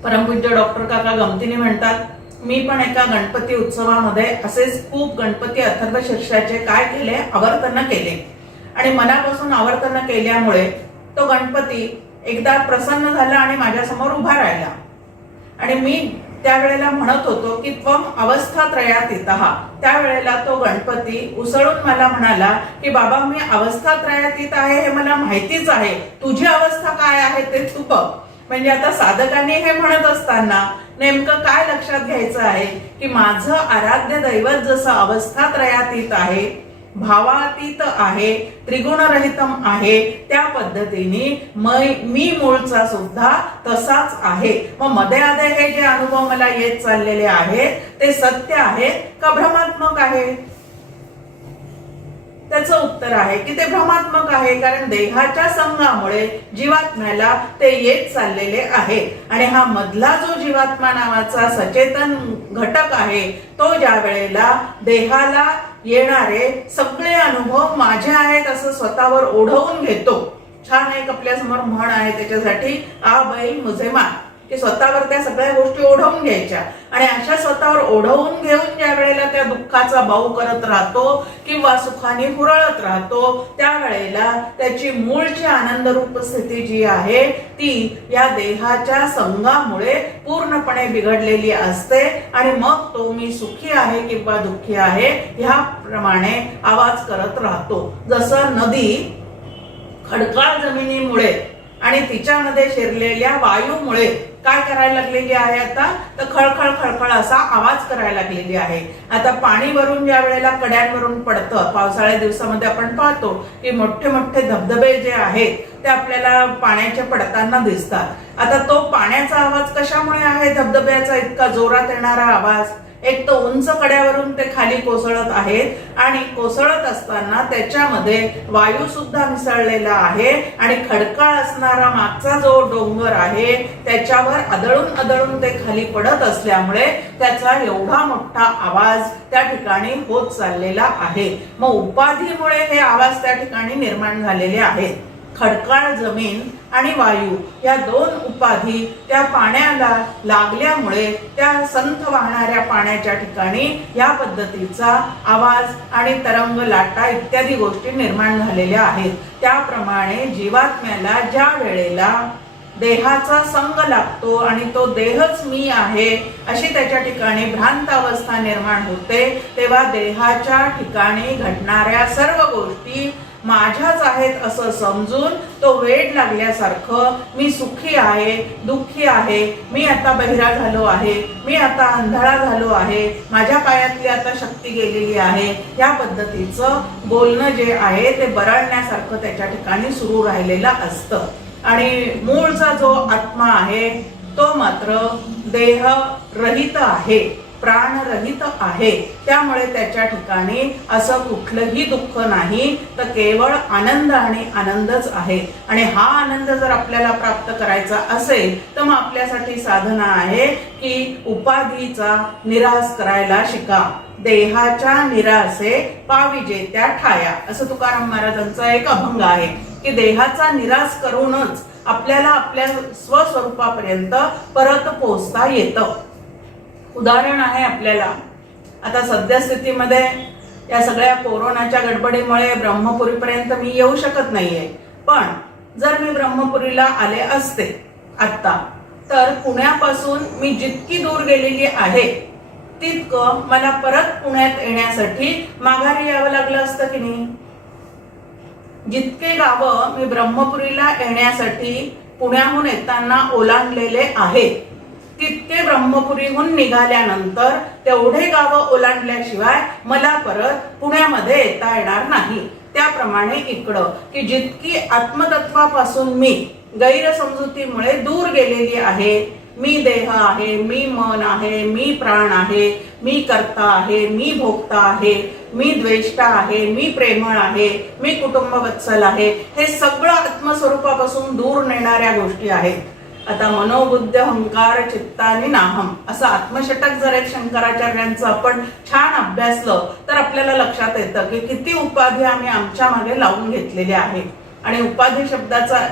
परमपूज्य डॉक्टर काका गमतीने म्हणतात, मी पण एका गणपती उत्सवामध्ये असेच खूप गणपती अथर्वशीर्षाचे काय केले, आवर्तन केले. आणि मनापासून आवर्तन केल्यामुळे तो गणपती एकदा प्रसन्न झाला आणि माझ्या समोर उभा राहिला. आणि मी त्यावेळेला म्हणत होतो की त्वम अवस्था त्रयातीतः. त्यावेळेला तो गणपती उसळून मला म्हणाला की बाबा मी अवस्था त्रयातीत आहे हे मला माहितीच आहे, तुझी अवस्था काय आहे ते तू बघ. म्हणजे आता साधकांनी हे म्हणत असताना नेमकं काय लक्षात घ्यायचं आहे की माझं आराध्य दैवत जसं अवस्था त्रयातीत आहे, भावातीत आहे, त्रिगुणरहितम आहे, त्या पद्धतीने मी मूळचा सुद्धा तसाच आहे. मग मध्ये आधे हे जे अनुभव मला येत चाललेले आहेत ते सत्य आहेत का भ्रमात्मक आहे? त्याचं उत्तर आहे की ते भ्रमात्मक आहे, कारण देहाच्या संघामुळे जीवात्म्याला ते येत चाललेले आहे. आणि हा मधला जो जीवात्मा नावाचा सचेतन घटक आहे तो ज्या वेळेला देहाला येणारे सगळे अनुभव माझे आहेत असं स्वतःवर ओढवून घेतो. छान एक आपल्या समोर म्हण आहे त्याच्यासाठी, आ बैल मुझे मान, की स्वतःवर त्या सगळ्या गोष्टी ओढवून घ्यायच्या. आणि अशा स्वतःवर ओढवून घेऊन ज्या वेळेला त्या दुःखाचा बाऊ करत राहतो किंवा सुखाने हुरळत राहतो, त्यावेळेला त्याची मूळची आनंदरूप स्थिती जी आहे ती या देहाच्या संघामुळे पूर्णपणे बिघडलेली असते. आणि मग तो मी सुखी आहे किंवा दुःखी आहे ह्याप्रमाणे आवाज करत राहतो. जसं नदी खडकाळ जमिनीमुळे आणि तिच्यामध्ये शिरलेल्या वायूमुळे काय करायला लागलेली आहे आता, तर खळखळ खळखळ असा आवाज करायला लागलेली आहे. आता पाणी वरून ज्या वेळेला कड्यांवरून पडतं, पावसाळ्या दिवसामध्ये आपण पाहतो की मोठे मोठे धबधबे जे आहेत ते आपल्याला पाण्याचे पडताना दिसतात. आता तो पाण्याचा आवाज कशामुळे आहे, धबधब्याचा इतका जोरात येणारा आवाज? एक तर उंच कड्यावरून ते खाली कोसळत आहेत आणि कोसळत असताना त्याच्यामध्ये वायू सुद्धा मिसळलेला आहे आणि खडकाळ असणारा मागचा जो डोंगर आहे त्याच्यावर आदळून आदळून ते खाली पडत असल्यामुळे त्याचा एवढा मोठा आवाज त्या ठिकाणी होत चाललेला आहे. मग उपाधीमुळे हे आवाज त्या ठिकाणी निर्माण झालेले आहेत. खडकाळ जमीन आणि वायू या दोन उपाधी त्या पाण्याला लागल्यामुळे त्या संथ वाहणाऱ्या पाण्याच्या ठिकाणी या पद्धतीचा आवाज आणि तरंग, लाटा इत्यादी गोष्टी निर्माण झालेल्या आहेत. त्याप्रमाणे जीवात्म्याला ज्या वेळेला देहाचा संग लागतो आणि तो देहच मी आहे अशी त्याच्या ठिकाणी भ्रांत अवस्था निर्माण होते, तेव्हा देहाच्या ठिकाणी घडणाऱ्या सर्व गोष्टी माझ्याच आहेत असं समजून तो वेड लागल्यासारखं मी सुखी आहे, दुःखी आहे, मी आता बहिरा झालो आहे, मी आता अंधळा झालो आहे, माझ्या पायातली आता शक्ती गेलेली आहे, या पद्धतीचं बोलणं जे आहे ते बरळण्यासारखं त्याच्या ठिकाणी सुरू राहिलेलं असतं. आणि मूळचा जो आत्मा आहे तो मात्र देह रहित आहे, प्राणरहित आहे. त्यामुळे त्याच्या ठिकाणी असं कुठलंही दुःख नाही, तर केवळ आनंद आणि आनंदच आहे. आणि हा आनंद जर आपल्याला प्राप्त करायचा असेल तर मग आपल्यासाठी साधना आहे की उपाधीचा निराश करायला शिका. देहाच्या निरासे पाविजे त्या ठाया, असं तुकाराम महाराजांचा एक अभंग आहे की देहाचा निराश करूनच आपल्याला आपल्या स्वस्वरूपापर्यंत परत पोहोचता येतं. उदाहरण आहे आपल्याला, आता सद्यस्थितीमध्ये या सगळ्या कोरोनाच्या गडबडीमुळे ब्रह्मपुरीपर्यंत मी येऊ शकत नाहीये, पण जर मी ब्रह्मपुरीला आले असते आता, तर पुण्यापासून मी जितकी दूर गेलेली आहे तितकं मला परत पुण्यात येण्यासाठी माघारी यावं लागलं असतं की नाही. जितके गावं मी ब्रह्मपुरीला येण्यासाठी पुण्याहून येताना ओलांडलेले आहेत, तितके ब्रह्मपुरीहून निघाल्यानंतर तेवढे गावं ओलांडल्याशिवाय मला परत पुण्यामध्ये येता येणार नाही. त्याप्रमाणे इकडं की जितकी आत्मतत्वापासून मी गैरसमजुतीमुळे दूर गेलेली आहे, मी देह आहे, मी मन आहे, मी प्राण आहे, मी कर्ता आहे, मी भोक्ता आहे, मी द्वेष्टा आहे, मी प्रेमळ आहे, मी कुटुंबवत्सल आहे, हे सगळं आत्मस्वरूपापासून दूर नेणाऱ्या गोष्टी आहेत. आता मनोबुद्ध अहंकार चित्तानी नाहम असं आत्मषटक जर एक शंकराचार्यांचं आपण छान अभ्यासलं तर आपल्याला लक्षात येतं की किती उपाधी आम्ही आमच्या मागे लावून घेतलेल्या आहेत. आणि उपाधी शब्दाचा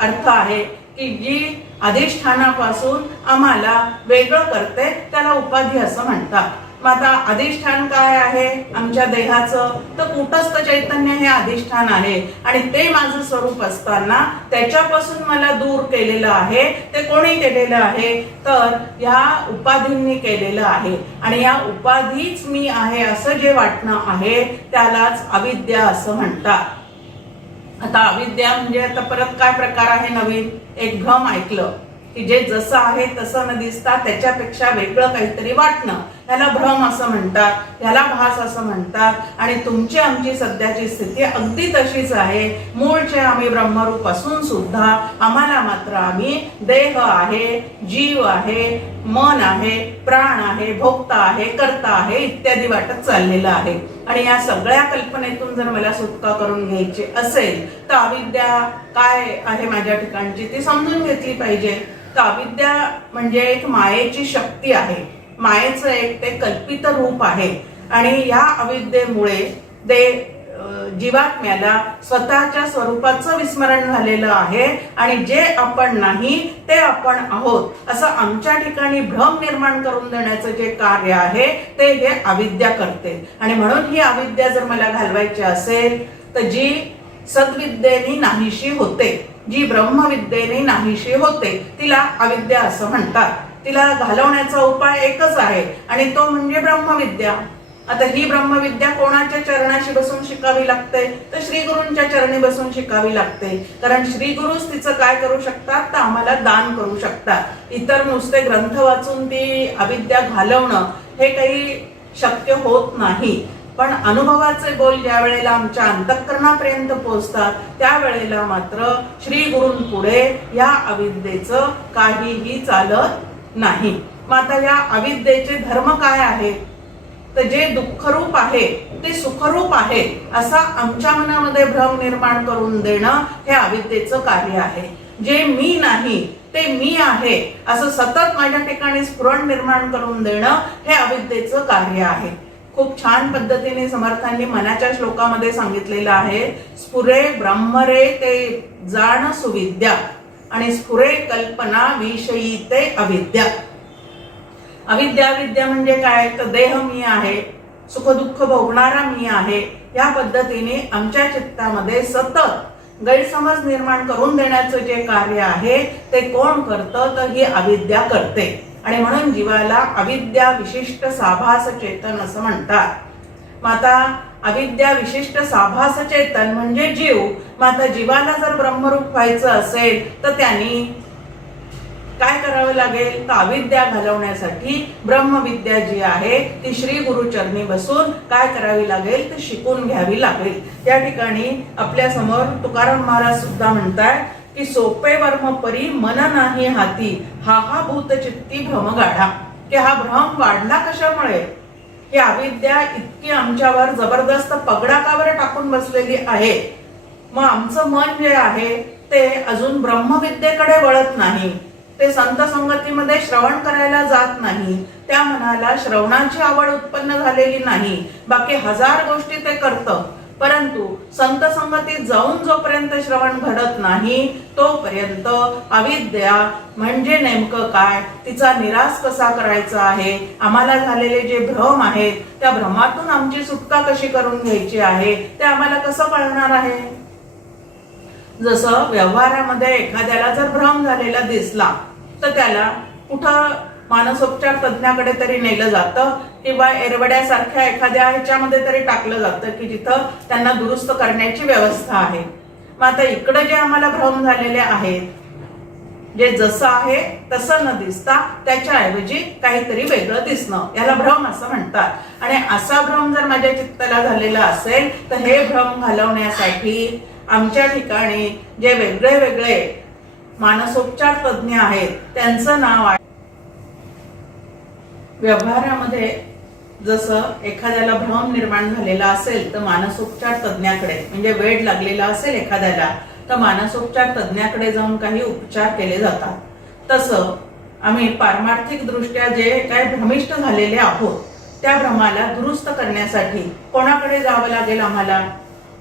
अर्थ आहे की जी अधिष्ठानापासून आम्हाला वेगळं करते त्याला उपाधी असं म्हणतात. मग आता अधिष्ठान काय आहे आमच्या देहाचं, तर कूटस्थ चैतन्य हे अधिष्ठान आहे आणि ते माझं स्वरूप असताना त्याच्यापासून मला दूर केलेलं आहे. ते कोणी केलेलं आहे, तर या उपाधींनी केलेलं आहे. आणि या उपाधीच मी आहे असं जे वाटणं आहे त्यालाच अविद्या असं म्हणतात. आता अविद्या म्हणजे आता परत काय प्रकार आहे नवीन, एक भ्रम ऐकलं की जे जसं आहे तसं न दिसता त्याच्यापेक्षा वेगळं काहीतरी वाटणं, ह्याला भ्रम असं म्हणतात, ह्याला भास असं म्हणतात. आणि तुमची आमची सध्याची स्थिती अगदी तशीच आहे. मूळचे आम्ही ब्रह्मरूप असून सुद्धा आम्हाला मात्र आम्ही देह आहे, जीव आहे, मन आहे, प्राण आहे, भोक्ता आहे, कर्ता आहे इत्यादी वाटत चाललेलं आहे. आणि या सगळ्या कल्पनेतून जर मला सुटका करून घ्यायची असेल तर अविद्या काय आहे माझ्या ठिकाणची ती समजून घेतली पाहिजे. तर अविद्या म्हणजे एक मायेची शक्ती आहे, मायेचं एक ते कल्पित रूप आहे. आणि या अविद्येमुळे ते जीवात्म्याला स्वतःच्या स्वरूपाचं विस्मरण झालेलं आहे. आणि जे आपण नाही ते आपण आहोत असं आमच्या ठिकाणी भ्रम निर्माण करून देण्याचं जे कार्य आहे ते हे अविद्या करते. आणि म्हणून ही अविद्या जर मला घालवायची असेल तर जी सद्विद्येने नाहीशी होते, जी ब्रह्मविद्येने नाहीशी होते तिला अविद्या असं म्हणतात. तिला घालवण्याचा उपाय एकच आहे आणि तो म्हणजे ब्रह्मविद्या. आता ही ब्रह्मविद्या कोणाच्या चरणाशी बसून शिकावी लागते तर श्री गुरूंच्या चरणी बसून शिकावी लागते. कारण श्री गुरुच तिचं काय करू शकतात तर आम्हाला दान करू शकतात. इतर नुसते ग्रंथ वाचून ती अविद्या घालवणं हे काही शक्य होत नाही. पण अनुभवाचे बोल ज्या वेळेला आमच्या अंतःकरणापर्यंत पोहोचतात त्यावेळेला मात्र श्री गुरूंपुढे या अविद्येचं काहीही चालत नाही. मग आता या अविद्येचे धर्म काय आहे तर जे दुःखरूप आहे ते सुखरूप आहे असा आमच्या मनामध्ये भ्रम निर्माण करून देणं हे अविद्येचं कार्य आहे. जे मी नाही ते मी आहे असं सतत माझ्या ठिकाणी स्फुरण निर्माण करून देणं हे अविद्येचं कार्य आहे. खूप छान पद्धतीने समर्थांनी मनाच्या श्लोकामध्ये सांगितलेलं आहे. स्फुरे ब्रह्मरे ते जाण सुविद्या आणि स्फुरे कल्पना विषयी ते अविद्या. अविद्या विद्या म्हणजे काय तर देह मी आहे, सुखदुःख भोगणारा मी आहे. या पद्धतीने आमच्या चित्तामध्ये सतत गैरसमज निर्माण करून देण्याचं जे कार्य आहे ते कोण करतं तर ही अविद्या करते. आणि म्हणून जीवाला अविद्या विशिष्ट साभास चेतन असं म्हणतात. मग आता अविद्या विशिष्ट साभास चेतन म्हणजे जीव. मग आता जीवाला जर ब्रह्मरूप व्हायचं असेल तर त्यांनी काय करावं लागेल तर अविद्या घालवण्यासाठी ब्रह्मविद्या जी आहे ती श्री गुरुचरणी बसून काय करावी लागेल तर शिकून घ्यावी लागेल. त्या ठिकाणी आपल्या समोर तुकाराम महाराज सुद्धा म्हणतात की सोपे वर्म परी मन नाही हाती हा हा भूतचित्ती भ्रम गाढा. की हा भ्रम वाढला कशामुळे की अविद्या इतकी आमच्यावर जबरदस्त पगडा कावर टाकून बसलेली आहे. मग आमचं मन जे आहे ते अजून ब्रह्मविद्येकडे वळत नाही, ते संत संगतीमध्ये श्रवण करायला जात नाही, त्या मनाला श्रवणाची आवड उत्पन्न झालेली नाही. बाकी हजार गोष्टी ते करतं परंतु संत संगतीत जाऊन जोपर्यंत श्रवण घडत नाही तोपर्यंत अविद्या म्हणजे नेमकं काय, तिचा निराश कसा करायचा आहे, आम्हाला झालेले जे भ्रम आहेत त्या भ्रमातून आमची सुटका कशी करून घ्यायची आहे ते आम्हाला कसं कळणार आहे. जसं व्यवहारामध्ये एखाद्याला जर भ्रम झालेला दिसला तर त्याला कुठं मानसोपचार तज्ञाकडे तरी नेलं जातं किंवा एरवड्यासारख्या एखाद्या ह्याच्यामध्ये तरी टाकलं जातं की जिथं त्यांना दुरुस्त करण्याची व्यवस्था आहे. मग आता इकडे जे आम्हाला भ्रम झालेले आहेत, जे जसं आहे तसं न दिसता त्याच्याऐवजी काहीतरी वेगळं दिसणं याला भ्रम असं म्हणतात. आणि असा भ्रम जर माझ्या चित्ताला झालेला असेल तर हे भ्रम घालवण्यासाठी आमच्या ठिकाणी जे वेगळे वेगळे मानसोपचार तज्ञ आहेत त्यांचं नाव आहे. व्यवहारामध्ये जसं एखाद्याला भ्रम निर्माण झालेला असेल तर मानसोपचार तज्ञाकडे म्हणजे वेड लागलेला असेल एखाद्याला तर मानसोपचार तज्ञाकडे जाऊन काही उपचार केले जातात. तसं आम्ही पारमार्थिक दृष्ट्या जे काय भ्रमिष्ट झालेले आहोत त्या भ्रमाला दुरुस्त करण्यासाठी कोणाकडे जावं लागेल आम्हाला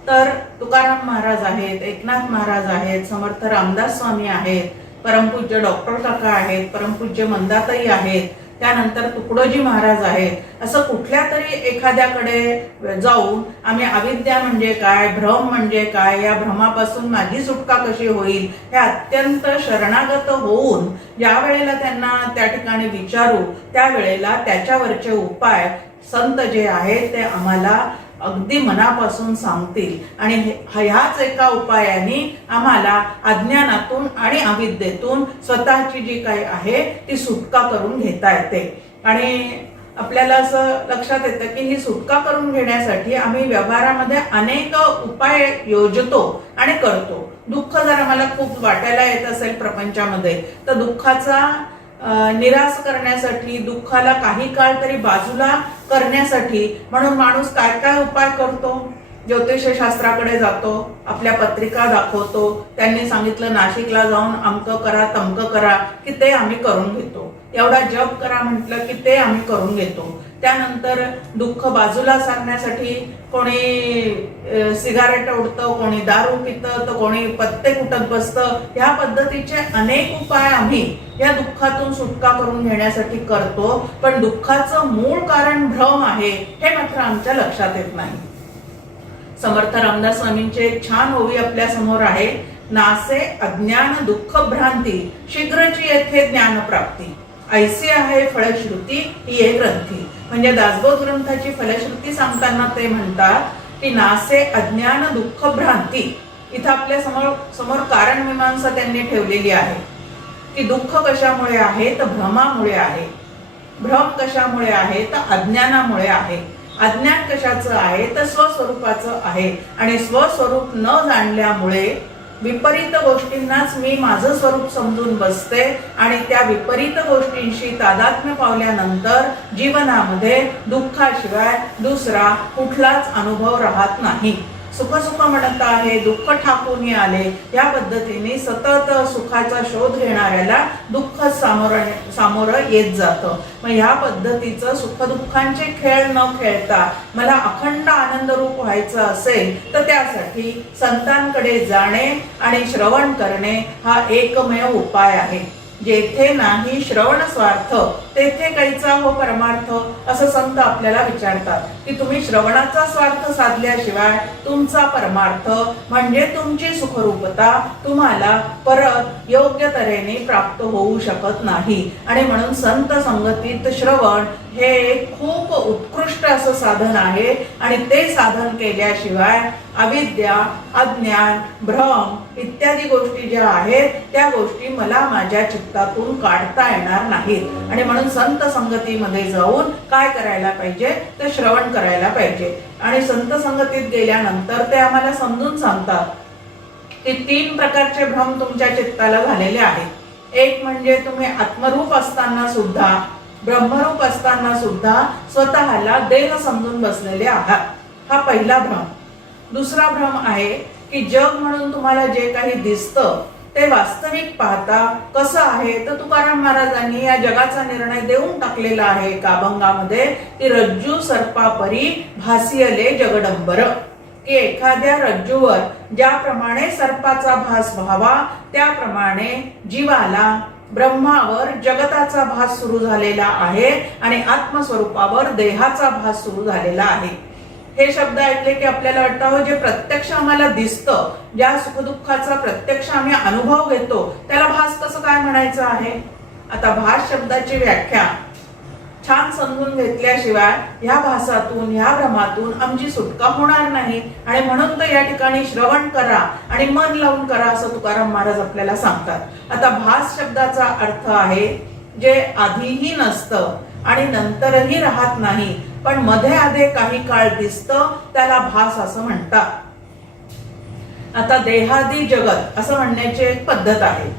तर तुकाराम महाराज आहेत, एकनाथ महाराज आहेत, समर्थ रामदास स्वामी आहेत, परमपूज्य डॉक्टर काका आहेत, परमपूज्य मंदाताई आहेत, त्यानंतर तुकडोजी महाराज आहेत. असं कुठल्या तरी एखाद्याकडे जाऊन आम्ही अविद्या म्हणजे काय, भ्रम म्हणजे काय, या भ्रमापासून माझी सुटका कशी होईल हे अत्यंत शरणागत होऊन ज्या वेळेला त्यांना त्या ठिकाणी विचारू त्यावेळेला त्याच्यावरचे उपाय संत जे आहेत ते आम्हाला अगदी मनापासून सांगतील. आणि ह्याच एका उपायाने आम्हाला अज्ञानातून आणि अविद्येतून स्वतःची जी काही आहे ती सुटका करून घेता येते. आणि आपल्याला असं लक्षात येतं की ही सुटका करून घेण्यासाठी आम्ही व्यवहारामध्ये अनेक उपाय योजतो आणि करतो. दुःख जर आम्हाला खूप वाटायला येत असेल प्रपंचामध्ये, तर दुःखाचा निराश करण्यासाठी, दुःखाला काही काळ तरी बाजूला करण्यासाठी म्हणून माणूस काय काय उपाय करतो. ज्योतिषशास्त्राकडे जातो, आपल्या पत्रिका दाखवतो, त्यांनी सांगितलं नाशिकला जाऊन अमकं करा तमकं करा की ते आम्ही करून घेतो. एवढा जप करा म्हटलं की ते आम्ही करून घेतो. त्यानंतर दुःख बाजूला सारण्यासाठी कोणी सिगारेट ओढतं, कोणी दारू पितं, तर कोणी पत्ते कुटत बसतं. ह्या पद्धतीचे अनेक उपाय आम्ही या दुःखातून सुटका करून घेण्यासाठी करतो. पण दुःखाचं मूळ कारण भ्रम आहे हे मात्र आमच्या लक्षात येत नाही. समर्थ रामदास स्वामींचे छान ओवी आपल्या समोर आहे. नासे अज्ञान दुःख भ्रांती, शीघ्रची येथे ज्ञान प्राप्ती, ऐसी आहे फलश्रुती ही एक ग्रंथी. म्हणजे दासबोध ग्रंथाची फलश्रुती सांगताना ते म्हणतात की नासे अज्ञान दुःख भ्रांती. इथं आपल्या समोर कारण मीमांसा त्यांनी ठेवलेली आहे की दुःख कशामुळे आहे तर भ्रमामुळे आहे, भ्रम कशामुळे आहे तर अज्ञानामुळे आहे, अज्ञान कशाचं आहे तर स्वस्वरूपाचं आहे. आणि स्वस्वरूप न जाणल्यामुळे विपरीत गोष्टींनाच मी माझं स्वरूप समजून बसते आणि त्या विपरीत गोष्टींशी तादात्म्य पावल्यानंतर जीवनामध्ये दुःखाशिवाय दुसरा कुठलाच अनुभव राहत नाही. सुख सुख म्हणत आहे, दुःख ठाकून आले, या पद्धतीने सतत सुखाचा शोध घेणाऱ्याला दुःख सामोरं येत जातं. मग ह्या पद्धतीचं सुख दुःखांचे खेळ न खेळता मला अखंड आनंद रूप व्हायचं असेल तर त्यासाठी संतांकडे जाणे आणि श्रवण करणे हा एकमेव उपाय आहे. जेथे नाही श्रवण स्वार्थ तेथे कैचा हो परमार्थ, असं संत आपल्याला विचारतात की तुम्ही श्रवणाचा स्वार्थ साधल्याशिवाय तुमचा परमार्थ म्हणजे तुमची सुखरूपता तुम्हाला परत योग्य तऱ्हेने प्राप्त होऊ शकत नाही. आणि म्हणून संत संगतीत श्रवण हे एक खूप उत्कृष्ट असं साधन आहे. आणि ते साधन केल्याशिवाय अविद्या, अज्ञान, भ्रम इत्यादी गोष्टी ज्या आहेत त्या गोष्टी मला माझ्या चित्तातून काढता येणार नाहीत. आणि म्हणून संत संगतीमध्ये जाऊन काय करायला पाहिजे तर श्रवण करायला पाहिजे. आणि संत संगतीत गेल्यानंतर ते आम्हाला समजून सांगतात की 3 प्रकारचे भ्रम तुमच्या चित्ताला झालेले आहेत. एक म्हणजे तुम्ही आत्मरूप असताना सुद्धा, ब्रह्मरूप असताना सुद्धा स्वतःला देह समजून बसलेले आहात, हा पहिला भ्रम. दुसरा भ्रम आहे की जग म्हणून तुम्हाला जे काही दिसतं ते वास्तविक पाहता कसं आहे तर तुकाराम महाराजांनी या जगाचा निर्णय देऊन टाकलेला आहे एका अभंगामध्ये की रज्जू सर्पापरी भासियले जगडंबर. की एखाद्या रज्जूवर ज्याप्रमाणे सर्पाचा भास व्हावा त्याप्रमाणे जीवाला ब्रह्मावर जगताचा भास सुरू झालेला आहे आणि आत्मस्वरूपावर देहाचा भास सुरू झालेला आहे. हे शब्द ऐकले की आपल्याला वाटतं जे प्रत्यक्ष आम्हाला दिसतं, ज्या सुखदुःखाचा प्रत्यक्ष आम्ही अनुभव घेतो त्याला भास कसं काय म्हणायचं आहे. आता भास शब्दाची व्याख्या छान समजून घेतल्याशिवाय ह्या भासातून, ह्या भ्रमातून आमची सुटका होणार नाही. आणि म्हणून तर या ठिकाणी श्रवण करा आणि मन लावून करा असं तुकाराम महाराज आपल्याला सांगतात. आता भास शब्दाचा अर्थ आहे जे आधीही नसतं आणि नंतरही राहत नाही पण मध्ये आधे काही काळ दिसतं त्याला भास असं म्हणतात. आता देहादी जगत असं म्हणण्याची एक पद्धत आहे.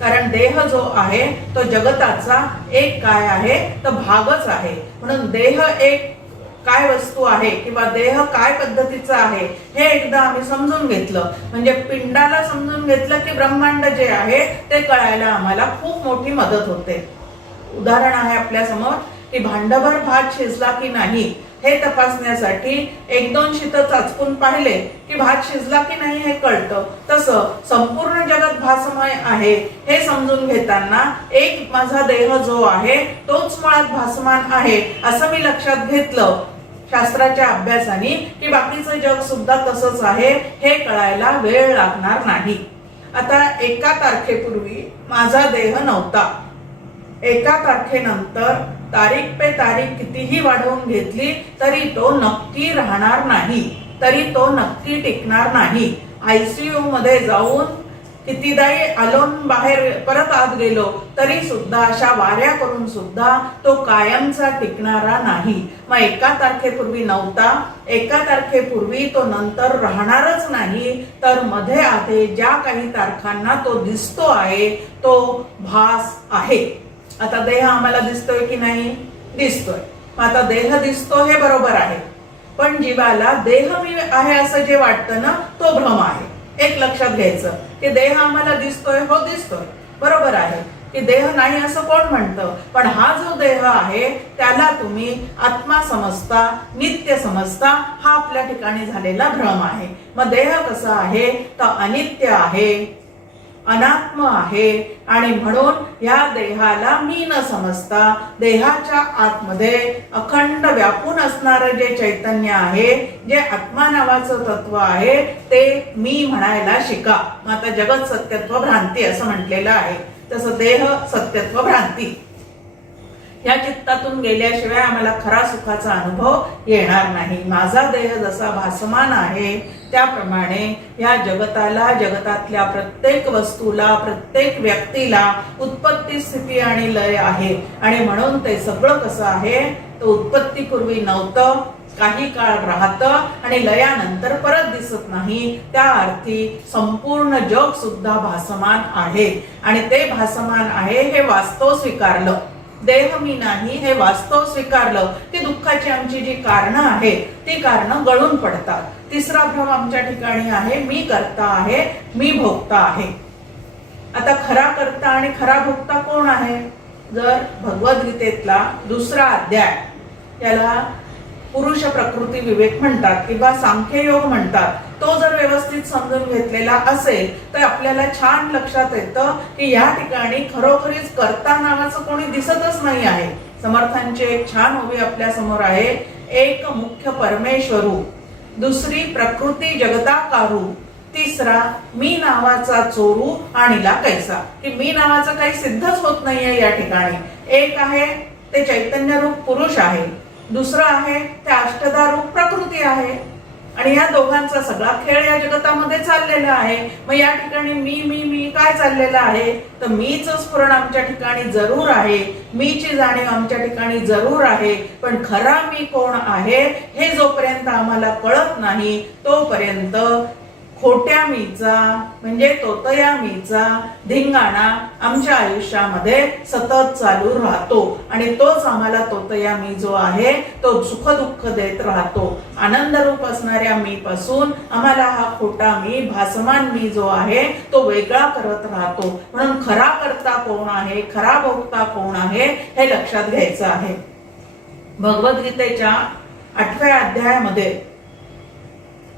कारण देह जो आहे तो जगताचा एक काय आहे तर भागच आहे. म्हणून देह एक काय वस्तू आहे किंवा देह काय पद्धतीचा आहे हे एकदा आम्ही समजून घेतलं म्हणजे पिंडाला समजून घेतलं की ब्रह्मांड जे आहे ते कळायला आम्हाला खूप मोठी मदत होते. उदाहरण आहे आपल्या समोर की भांडभर भात शिजला की नाही हे तपासण्यासाठी 1-2 शीत चाचपून पाहिले की भात शिजला की नाही हे कळतं. तसं संपूर्ण जगत भासमय आहे हे समजून घेताना एक माझा देह जो आहे तोच मुळात भासमान आहे असं मी लक्षात घेतलं शास्त्राच्या अभ्यासाने की बाकीचं जग सुद्धा तसंच आहे हे कळायला वेळ लागणार नाही. आता 1 तारखेपूर्वी माझा देह नव्हता. 1 तारखेनंतर तारीख पे तारीख कितीही वाढवून घेतली तरी तो नक्की राहणार नाही, तरी तो नक्की टिकणार नाही. ICU मध्ये जाऊन कितीदाही आलोन बाहेर परत आत गेलो तरी सुद्धा अशा वाऱ्या करून सुद्धा तो कायमचा टिकणारा नाही. मग 1 तारखेपूर्वी नव्हता, 1 तारखेपूर्वी तो नंतर राहणारच नाही, तर मध्ये आधे ज्या काही तारखांना तो दिसतो आहे तो भास आहे. आता देह आम्हाला दिसतोय की नाही? दिसतोय. मग आता देह दिसतो हे बरोबर आहे, पण जीवाला देह मी आहे असं जे वाटतं ना तो भ्रम आहे. एक लक्षात घ्यायचं की देह आम्हाला दिसतोय, हो दिसतोय, बरोबर आहे की देह नाही असं कोण म्हणतं, पण हा जो देह आहे त्याला तुम्ही आत्मा समजता, नित्य समजता, हा आपल्या ठिकाणी झालेला भ्रम आहे. मग देह कसा आहे तर अनित्य आहे, अनात्म आहे, आणि म्हणून या देहाला मी न समजता देहाच्या आतमध्ये अखंड व्यापून असणारं जे चैतन्य आहे, जे आत्मा नावाचं तत्व आहे, ते मी म्हणायला शिका. मग आता जगत सत्यत्व भ्रांती असं म्हटलेलं आहे, तसं देह सत्यत्व भ्रांती या चित्तातून गेल्याशिवाय आम्हाला खरा सुखाचा अनुभव येणार नाही. माझा देह जसा भासमान आहे त्याप्रमाणे या जगताला, जगतातल्या प्रत्येक वस्तूला, प्रत्येक व्यक्तीला उत्पत्ती, स्थिती आणि लय आहे. आणि म्हणून ते सगळं कसं आहे तर उत्पत्तीपूर्वी नव्हतं, काही काळ राहतं आणि लयानंतर परत दिसत नाही. त्या अर्थी संपूर्ण जग सुद्धा भासमान आहे, आणि ते भासमान आहे हे वास्तव स्वीकारलं. देह मी नाही हे वास्तव स्वीकारलं की दुःखाची आमची जी कारणं आहे ती कारणं गळून पडतात. तिसरा भ्रम आमच्या ठिकाणी आहे, मी करता आहे, मी भोगता आहे. आता खरा करता आणि खरा भोगता कोण आहे? जर भगवद्गीतेतला 2रा अध्याय, त्याला पुरुष प्रकृती विवेक म्हणतात किंवा सांख्ययोग म्हणतात, तो जर व्यवस्थित समजून घेतलेला असेल तर आपल्याला छान लक्षात येतं की या ठिकाणी खरोखरीच कर्ता नावाचं कोणी दिसतच नाही आहे. समर्थांची एक छान ओवी आपल्या समोर आहे. एक मुख्य परमेश्वरू, दुसरी प्रकृती जगताकारू, तिसरा मी नावाचा चोरू आणिला कैसा. की मी नावाचं काही सिद्धच होत नाहीये या ठिकाणी. एक आहे ते चैतन्य रूप पुरुष आहे, दुसरं आहे ते अष्टधा रूप प्रकृती आहे, आणि या दोघांचा सगळा खेळ या जगतामध्ये चाललेला आहे. मग या ठिकाणी मी मी मी काय चाललेलं आहे तर मीच स्फुरण आमच्या ठिकाणी जरूर आहे, मीची जाणीव आमच्या ठिकाणी जरूर आहे, पण खरा मी कोण आहे हे जोपर्यंत आम्हाला कळत नाही तोपर्यंत खोट्या मीचा म्हणजे तोतया मीचा धिंगाणा आमच्या आयुष्यामध्ये सतत चालू राहतो, आणि तोच आम्हाला तोतया मी जो आहे तो सुख दुःख देत राहतो. आनंद रूप असणाऱ्या मी पासून आम्हाला हा खोटा मी, भासमान मी जो आहे तो वेगळा करत राहतो. म्हणून खरा करता कोण आहे, खरा भोगता कोण आहे हे लक्षात घ्यायचं आहे. भगवद्गीतेच्या 8व्या अध्यायामध्ये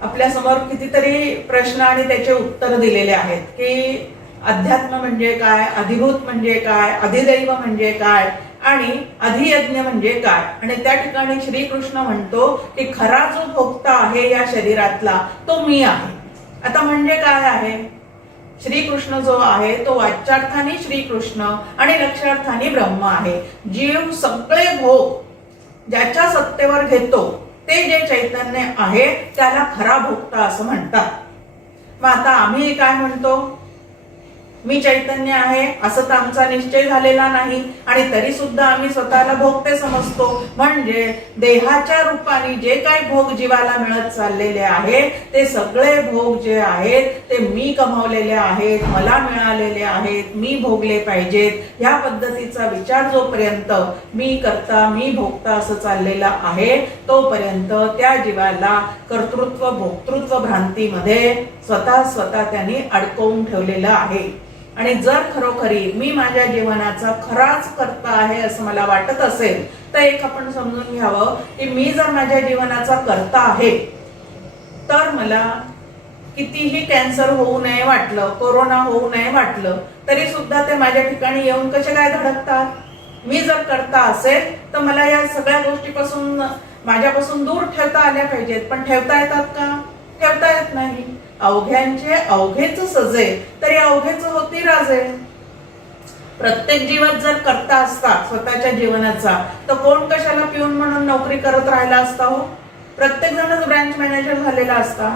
आपल्या समोर कितीतरी प्रश्न आणि त्याचे उत्तर दिलेले आहेत की अध्यात्म म्हणजे काय, अधिभूत म्हणजे काय, अधिदैव म्हणजे काय, आणि अधियज्ञ म्हणजे काय. आणि त्या ठिकाणी श्रीकृष्ण म्हणतो की खरा जो भोक्ता आहे या शरीरातला तो मी आहे. आता म्हणजे काय आहे? श्रीकृष्ण जो आहे तो वाच्यार्थाने श्रीकृष्ण आणि लक्ष्यार्थाने ब्रह्म आहे. जीव सगळे भोग ज्याच्या सत्तेवर घेतो ते जे चैतन्य आहे त्याला खरा भोक्ता असं म्हणतात. मग आता आम्ही काय म्हणतो? मी चैतन्य आहे असं तर आमचा निश्चय झालेला नाही, आणि तरी सुद्धा आम्ही स्वतःला भोगते समजतो. म्हणजे देहाच्या रूपाने जे काही भोग जीवाला मिळत चाललेले आहे ते सगळे भोग जे आहेत ते मी कमावलेले आहेत, मला मिळालेले आहेत, मी भोगले पाहिजेत. ह्या पद्धतीचा विचार जोपर्यंत मी करता, मी भोगता असं चाललेला आहे तोपर्यंत त्या जीवाला कर्तृत्व भोक्तृत्व भ्रांतीमध्ये स्वतः त्यांनी अडकवून ठेवलेलं आहे. आणि जर खरोखरी मी माझ्या जीवनाचा खराच करता आहे असं मला वाटत असेल तर एक आपण समजून घ्यावं की मी जर माझ्या जीवनाचा करता आहे तर मला कितीही कॅन्सर होऊ नये वाटलं, कोरोना होऊ नये वाटलं तरी सुद्धा ते माझ्या ठिकाणी येऊन कसे काय धडकतात? मी जर करता असेल तर मला या सगळ्या गोष्टीपासून माझ्यापासून दूर ठेवता आल्या पाहिजेत, पण ठेवता येतात का? ठेवता येत नाही. अवघ्यांचे अवघेच सजे तरी अवघेच होती राजे. प्रत्येक जीवात जर करता असता स्वतःच्या जीवनाचा तर कोण कशाला पिऊन म्हणून नोकरी करत राहिला असता? हो, प्रत्येक जणच ब्रँच मॅनेजर झालेला असता.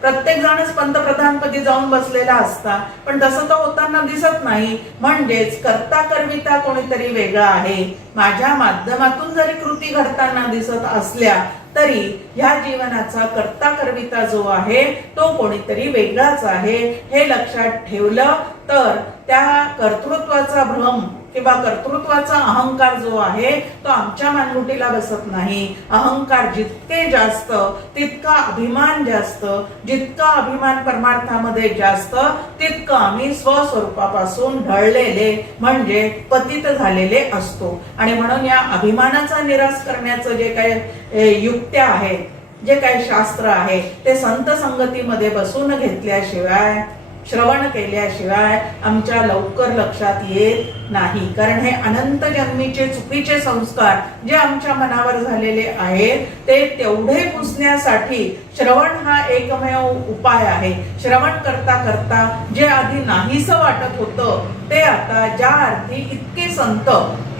प्रत्येक जणच पंतप्रधानपदी जाऊन बसलेला असता, पण तसं तर होताना दिसत नाही. म्हणजेच कर्ता करविता कोणीतरी वेगळा आहे. माझ्या माध्यमातून जरी कृती घडताना दिसत असल्या तरी ह्या जीवनाचा कर्ता करविता जो आहे तो कोणीतरी वेगळाच आहे. हे लक्षात ठेवलं तर त्या कर्तृत्वाचा भ्रम किंवा कर्तृत्वाचा अहंकार जो आहे तो आमच्या मानगुटीला बसत नाही. अहंकार जितके जास्त तितका अभिमान जास्त, जितका अभिमान परमार्थामध्ये जास्त तितकं आम्ही स्वस्वरूपापासून ढळलेले म्हणजे पतित झालेले असतो. आणि म्हणून या अभिमानाचा निराश करण्याचं जे काही युक्त्या आहेत, जे काही शास्त्र आहे ते संत संगतीमध्ये बसून घेतल्याशिवाय, श्रवण केल्याशिवाय आमच्या लवकर लक्षात येत नाही. कारण हे अनंत जन्मीचे चुकीचे संस्कार जे आमच्या मनावर झालेले आहेत ते तेवढे पुसण्यासाठी श्रवण हा एकमेव उपाय आहे. श्रवण करता करता जे आधी नाहीसं वाटत होतं ते आता ज्या अर्थी इतके संत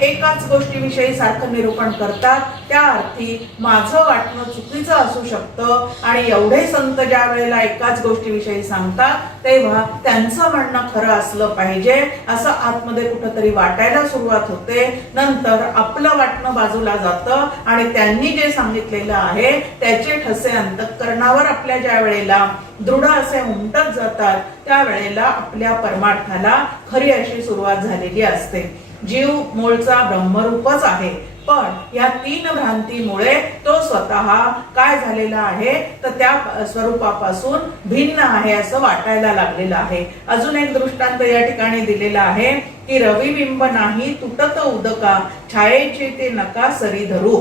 एकाच गोष्टीविषयी सारखं निरूपण करतात त्या अर्थी माझं वाटणं चुकीचं असू शकतं. आणि एवढे संत ज्या वेळेला एकाच गोष्टीविषयी सांगतात तेव्हा त्यांचं म्हणणं खरं असलं पाहिजे असं आतमध्ये कुठंतरी वाटायला सुरुवात होते. नंतर आपलं वाटणं बाजूला जातं आणि त्यांनी जे सांगितलेलं आहे त्याचे ठसे अंतःकरणावर आपल्या ज्या वेळेला दृढ असे उमटत जातात त्यावेळेला आपल्या परमार्थाला खरी अशी सुरुवात झालेली असते. जीव मूळचा ब्रह्मरूपच आहे, पण या 3 भ्रांतीमुळे तो स्वतः काय झालेला आहे तर त्या स्वरूपापासून भिन्न आहे असं वाटायला लागलेलं आहे. अजून एक दृष्टांत या ठिकाणी दिलेला आहे की रविबिंब नाही तुटत उदका, छायेचे ते नका सरी धरू.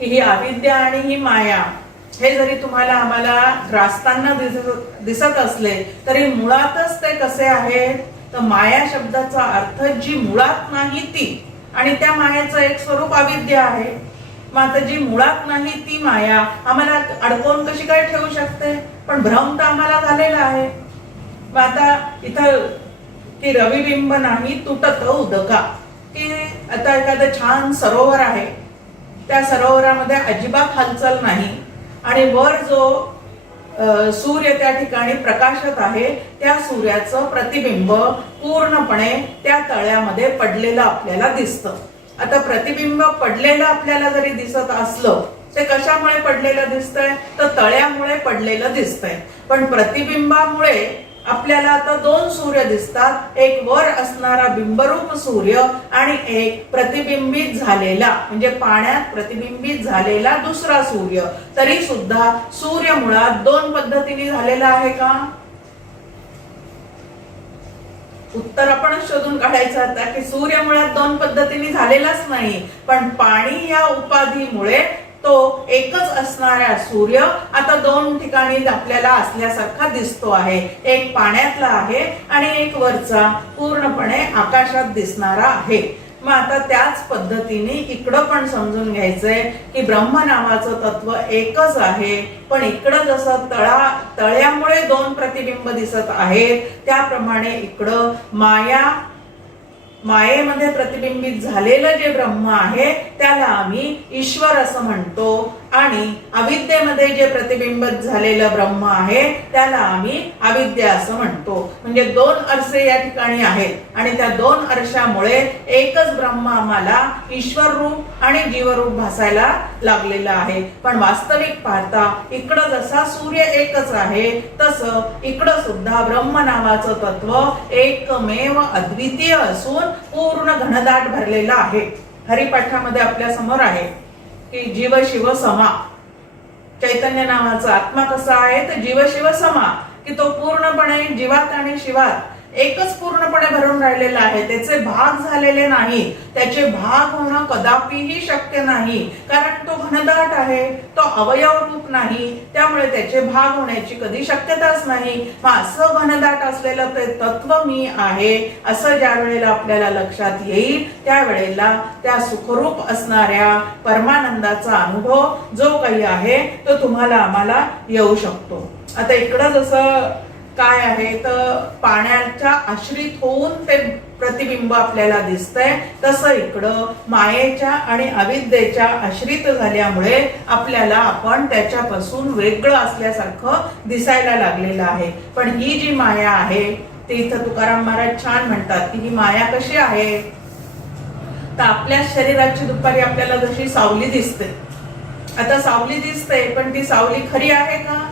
की ही अविद्या आणि ही माया हे जरी तुम्हाला आम्हाला ग्रासताना दिसत असले तरी मुळातच ते कसे आहेत तर माया शब्दाचा अर्थ जी मुळात नाही ती, आणि त्या मायेचं एक स्वरूप अविद्या आहे. मग आता जी मुळात नाही ती माया आम्हाला अडकवून कशी काय ठेवू शकते? पण भ्रम तर आम्हाला झालेला आहे. मग आता इथं की रविबिंब नाही तुटत उदका, की आता एखादं छान सरोवर आहे, त्या सरोवरामध्ये अजिबात हालचाल नाही आणि वर जो सूर्य त्या ठिकाणी प्रकाशत आहे त्या सूर्याचं प्रतिबिंब पूर्णपणे त्या तळ्यामध्ये पडलेलं आपल्याला दिसतं. आता प्रतिबिंब पडलेलं आपल्याला जरी दिसत असलं ते कशामुळे पडलेलं दिसतंय तर तळ्यामुळे पडलेलं दिसतंय. पण प्रतिबिंबामुळे आपल्याला आता 2 सूर्य दिसतात, एक वर असणारा बिंबरूप सूर्य आणि एक प्रतिबिंबित झालेला म्हणजे पाण्यात प्रतिबिंबित झालेला दुसरा सूर्य. तरी सुद्धा सूर्य मुळात 2 पद्धतीने झालेला आहे का? उत्तर आपण शोधून काढायचं आता की सूर्य मुळात 2 पद्धतीने झालेलाच नाही, पण पाणी या उपाधीमुळे तो एकच असणारा सूर्य आता 2 ठिकाणी आपल्याला असल्यासारखा दिसतो आहे. एक पाण्यातला आहे आणि एक वरचा पूर्णपणे आकाशात दिसणारा आहे. मग आता त्याच पद्धतीने इकडं पण समजून घ्यायचंय की ब्रह्म नावाचं तत्व एकच आहे, पण इकडं जसं तळ्यामुळे 2 प्रतिबिंब दिसत आहेत त्याप्रमाणे इकडं मायेमध्ये प्रतिबिंबित झालेलं जे ब्रह्म आहे त्याला आम्ही ईश्वर असं म्हणतो आणि अविद्येमध्ये जे प्रतिबिंबित झालेलं ब्रह्म आहे त्याला आम्ही अविद्या असं म्हणतो. म्हणजे 2 अर्से या ठिकाणी आहेत आणि त्या 2 अर्शामुळे एकच ब्रह्म आम्हाला ईश्वर रूप आणि जीवरूप भासायला लागलेला आहे. पण वास्तविक पाहता इकडं जसा सूर्य एकच आहे तसं इकडं सुद्धा ब्रह्म नावाचं तत्व एकमेव अद्वितीय असून पूर्ण घनदाट भरलेला आहे. हरिपाठामध्ये आपल्या समोर आहे की जीव शिव समा, चैतन्य नावाचा आत्मा कसा आहे तर जीव शिव समा, की तो पूर्णपणे जीवात आणि शिवात एकच पूर्णपणे भरून राहिलेला आहे. त्याचे भाग झालेले नाही, त्याचे भाग होणं कदापिही शक्य नाही कारण तो घनदाट आहे, तो अवयव रूप नाही, त्यामुळे त्याचे भाग होण्याची कधी शक्यताच नाही. मग असं घनदाट असलेलं ते तत्व मी आहे असं ज्या वेळेला आपल्याला लक्षात येईल त्यावेळेला त्या सुखरूप असणाऱ्या परमानंदाचा अनुभव जो काही आहे तो तुम्हाला आम्हाला येऊ शकतो. आता इकडं जसं काय आहे तर पाण्याच्या आश्रित होऊन ते प्रतिबिंब आपल्याला दिसतंय, तसं इकडं मायेच्या आणि अविद्येच्या आश्रित झाल्यामुळे आपल्याला आपण त्याच्यापासून वेगळं असल्यासारखं दिसायला लागलेलं आहे. पण ही जी माया आहे ते इथं तुकाराम महाराज छान म्हणतात की ही माया कशी आहे, तर आपल्या शरीराची दुपारी आपल्याला जशी सावली दिसते, आता सावली दिसते पण ती सावली खरी आहे का?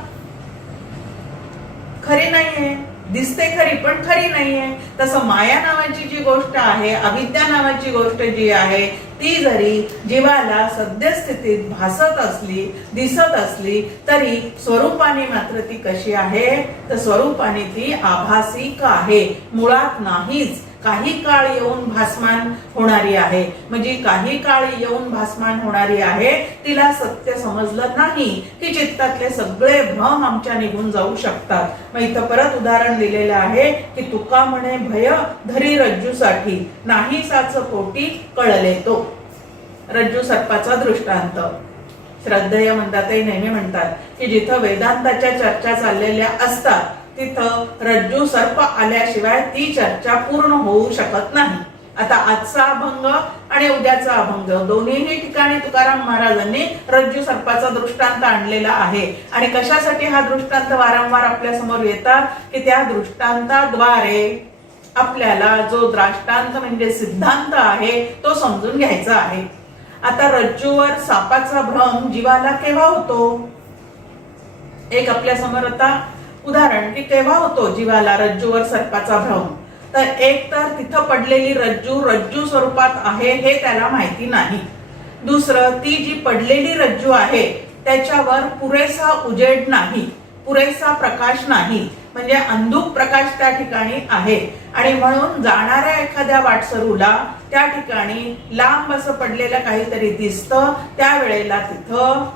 खरी नाहीये. दिसते खरी पण खरी नाहीये. तसं माया नावाची जी गोष्ट आहे, अविद्या नावाची गोष्ट जी आहे, ती जरी जीवाला सद्यस्थितीत भासत असली, दिसत असली, तरी स्वरूपाने मात्र ती कशी आहे, तर स्वरूपाने ती आभासिक आहे, मुळात नाहीच. काही काळ येऊन भासमान होणारी आहे. म्हणजे काही काळ येऊन भासमान होणारी आहे, तिला सत्य समजलं नाही की चित्तातले सगळे भ्रम आमच्या निघून जाऊ शकतात. मग इथं परत उदाहरण दिलेलं आहे की तुका म्हणे भय धरी रज्जूसाठी, नाही साच पोटी कळले तो. रज्जू सर्पाचा दृष्टांत श्रद्धेय म्हणतातही नेहमी म्हणतात की जिथं वेदांताच्या चर्चा चाललेल्या असतात तिथं रज्जू सर्प आल्याशिवाय ती चर्चा पूर्ण होऊ शकत नाही. आता आजचा अभंग आणि उद्याचा अभंग दोन्हीही ठिकाणी तुकाराम महाराजांनी रज्जू सर्पाचा दृष्टांत आणलेला आहे. आणि कशासाठी हा दृष्टांत वारंवार आपल्या समोर येतात की त्या दृष्टांताद्वारे आपल्याला जो दृष्टांत म्हणजे सिद्धांत आहे तो समजून घ्यायचा आहे. आता रज्जूवर सापाचा भ्रम जीवाला केव्हा होतो, एक आपल्या समोर आता उदाहरण की केव्हा होतो जीवाला रज्जूवर सर्पाचा भ्रम, तर एक तर तिथं पडलेली रज्जू स्वरूपात आहे हे त्याला माहिती नाही. दुसरं, ती जी पडलेली रज्जू आहे त्याच्यावर पुरेसा उजेड नाही, पुरेसा प्रकाश नाही, म्हणजे अंधुक प्रकाश त्या ठिकाणी आहे. आणि म्हणून जाणाऱ्या एखाद्या वाटसरूला त्या ठिकाणी लांब असं पडलेलं काहीतरी दिसतं, त्यावेळेला तिथं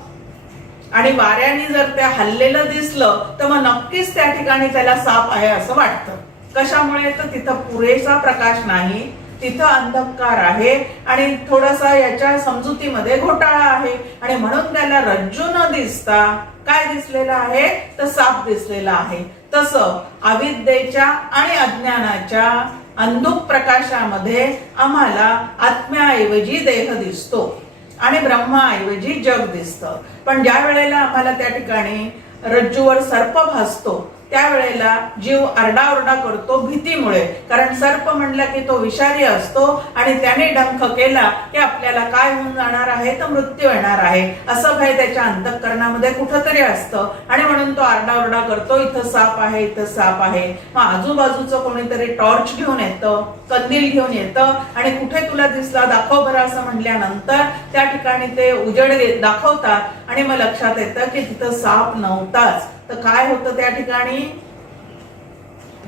आणि वाऱ्याने जर ते हल्लेलं दिसलं तर मग नक्कीच त्या ठिकाणी त्याला साप आहे असं वाटतं. कशामुळे, तर तिथं पुरेसा प्रकाश नाही, तिथं अंधकार आहे आणि थोडासा याच्या समजुतीमध्ये घोटाळा आहे. आणि म्हणून त्याला रज्जू न दिसता काय दिसलेलं आहे, तर साप दिसलेला आहे. तसं अविद्येच्या आणि अज्ञानाच्या अंधुक प्रकाशामध्ये आम्हाला आत्म्याऐवजी देह दिसतो आणि ब्रह्माऐवजी जग दिसतं. पण ज्या वेळेला आम्हाला त्या ठिकाणी रज्जूवर सर्प भासतो त्यावेळेला जीव आरडाओरडा करतो भीतीमुळे, कारण सर्प म्हणला की तो विषारी असतो आणि त्याने डंख केला की आपल्याला काय होऊन जाणार आहे, तर मृत्यू येणार आहे असं भय त्याच्या अंतःकरणामध्ये कुठंतरी असतं. आणि म्हणून तो आरडाओरडा करतो, इथं साप आहे, इथं साप आहे. मग आजूबाजूचं कोणीतरी टॉर्च घेऊन येतं, कंदील घेऊन येतं आणि कुठे तुला दिसला दाखव बरं असं म्हणल्यानंतर त्या ठिकाणी ते उजेड दाखवतात आणि मग लक्षात येतं की तिथं साप नव्हताच. तर काय होतं त्या ठिकाणी,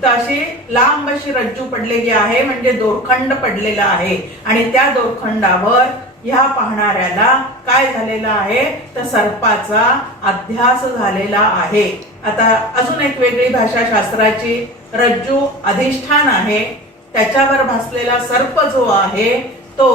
तर अशी लांब अशी रज्जू पडलेली आहे, म्हणजे दोरखंड पडलेला आहे. आणि त्या दोरखंडावर ह्या पाहणाऱ्याला काय झालेलं आहे, तर सर्पाचा अध्यास झालेला आहे. आता अजून एक वेगळी भाषा शास्त्राची, रज्जू अधिष्ठान आहे, त्याच्यावर भासलेला सर्प जो आहे तो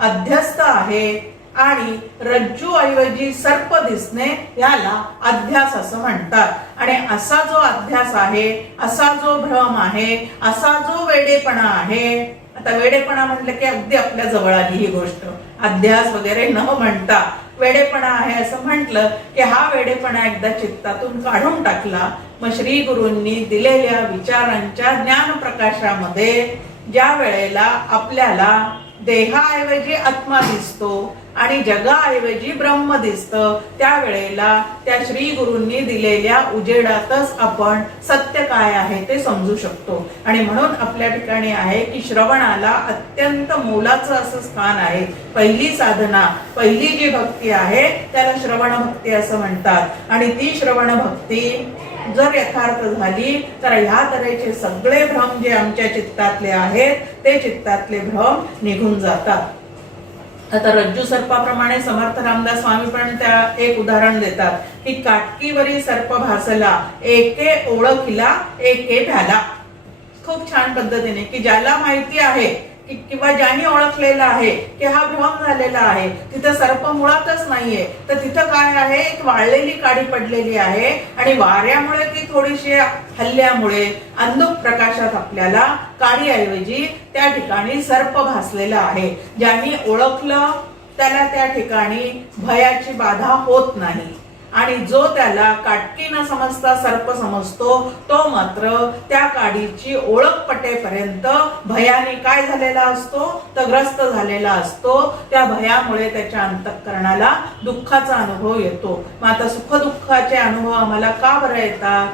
अध्यस्त आहे. आणि रज्जू ऐवजी सर्प दिसणे याला अध्यास असं म्हणतात. आणि असा जो अध्यास आहे, असा जो भ्रम आहे, असा जो वेडेपणा आहे, आता वेडेपणा म्हटलं की अगदी आपल्या जवळ आली ही गोष्ट, अध्यास वगैरे न म्हणता वेडेपणा आहे असं म्हटलं की हा वेडेपणा एकदा चित्तातून काढून टाकला, मग श्री गुरूंनी दिलेल्या विचारांच्या ज्ञान प्रकाशामध्ये ज्या वेळेला आपल्याला देहाऐवजी आत्मा दिसतो आणि जगाऐवजी ब्रह्म दिसतं, त्यावेळेला त्या श्री गुरूंनी दिलेल्या उजेडातच आपण सत्य काय आहे ते समजू शकतो. आणि म्हणून आपल्या ठिकाणी आहे की श्रवणाला अत्यंत मोलाचं असं स्थान आहे. पहिली साधना, पहिली जी भक्ती आहे त्याला श्रवण भक्ती असं म्हणतात. आणि ती श्रवण भक्ती जर यथार्थ झाली तर ह्या तऱ्हेचे सगळे भ्रम जे आमच्या चित्तातले आहेत ते चित्तातले भ्रम निघून जातात. आता रज्जू सर्पाप्रमाणे समर्थ रामदास स्वामी पण त्या एक उदाहरण देतात की काटकीवरी सर्प भासला, एके ओळखिला एके भ्याला. खूप छान पद्धतीने की ज्याला माहिती आहे किंवा ज्यांनी ओळखलेलं आहे की हा भ्रम झालेला आहे, तिथं सर्प मुळातच नाहीये, तर तिथं काय आहे, एक वाळलेली काडी पडलेली आहे आणि वाऱ्यामुळे ती थोडीशी हल्ल्यामुळे अंधुक प्रकाशात आपल्याला काडीऐवजी त्या ठिकाणी सर्प भासलेला आहे. ज्यांनी ओळखलं त्याला त्या ठिकाणी भयाची बाधा होत नाही आणि जो त्याला काटकी न समजता सर्प समजतो तो मात्र त्या काडीची ओळख पटेपर्यंत भयाने काय झालेला असतो, तर ग्रस्त झालेला असतो. त्या भयामुळे त्याच्या अंतःकरणाला दुःखाचा अनुभव येतो. मग आता सुखदुःखाचे अनुभव आम्हाला का बरं येतात?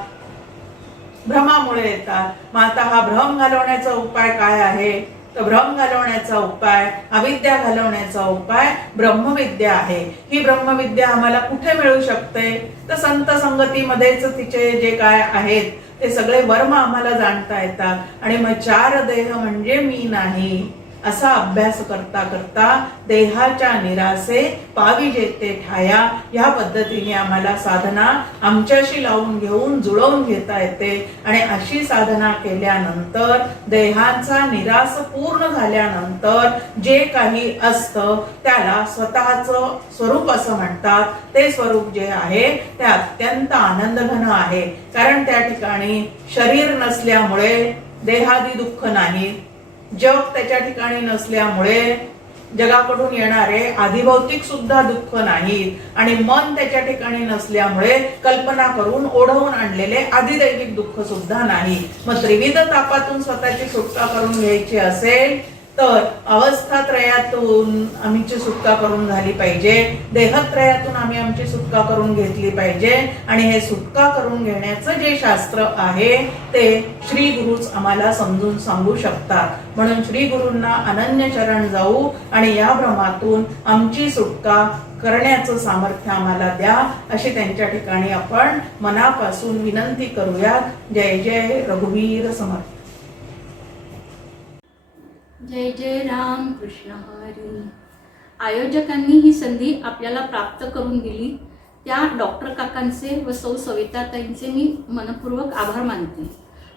भ्रमामुळे येतात. मग आता हा भ्रम घालवण्याचा उपाय काय आहे? तर भ्रम घालवण्याचा उपाय, अविद्या घालवण्याचा उपाय ब्रह्मविद्या आहे. ही ब्रह्मविद्या आम्हाला कुठे मिळू शकते? तर संत संगतीमध्येच तिचे जे काय आहेत ते सगळे वर्म आम्हाला जाणता येतात आणि मग 4 देह म्हणजे मी नाही असा अभ्यास करता करता देहाच्या निरासे पावी जेते ठाया या पद्धतीने आम्हाला साधना आमच्याशी लावून घेऊन जुळवून घेता येते आणि अशी साधना केल्यानंतर देहाचा निरास पूर्ण झाल्यानंतर जे काही असतं त्याला स्वतःचं स्वरूप असं म्हणतात. ते स्वरूप जे आहे ते अत्यंत आनंदघन आहे. कारण त्या ठिकाणी शरीर नसल्यामुळे देहादी दुःख नाही, जग त्याच्या ठिकाणी नसल्यामुळे जगाकडून येणारे आधिभौतिक सुद्धा दुःख नाहीत आणि मन त्याच्या ठिकाणी नसल्यामुळे कल्पना करून ओढवून आणलेले आधिदैविक दुःख सुद्धा नाही. मग त्रिविध तापातून स्वतःची सुटका करून घ्यायची असेल तर अवस्थात्रयातून आमची सुटका करून झाली पाहिजे, देहत्रयातून आम्ही आमची सुटका करून घेतली पाहिजे आणि हे सुटका करून घेण्याचं जे शास्त्र आहे ते श्री गुरुच आम्हाला समजून सांगू शकतात. म्हणून श्री गुरूंना अनन्य चरण जाऊ आणि या भ्रमातून आमची सुटका करण्याचं सामर्थ्य आम्हाला द्या अशी त्यांच्या ठिकाणी आपण मनापासून विनंती करूया. जय जय रघुवीर समर्थ. जय जय राम कृष्ण हरी. आयोजकांनी ही संधी आपल्याला प्राप्त करून दिली त्या डॉक्टर काकांचे व सौ सविताताईंचे मी मनपूर्वक आभार मानते.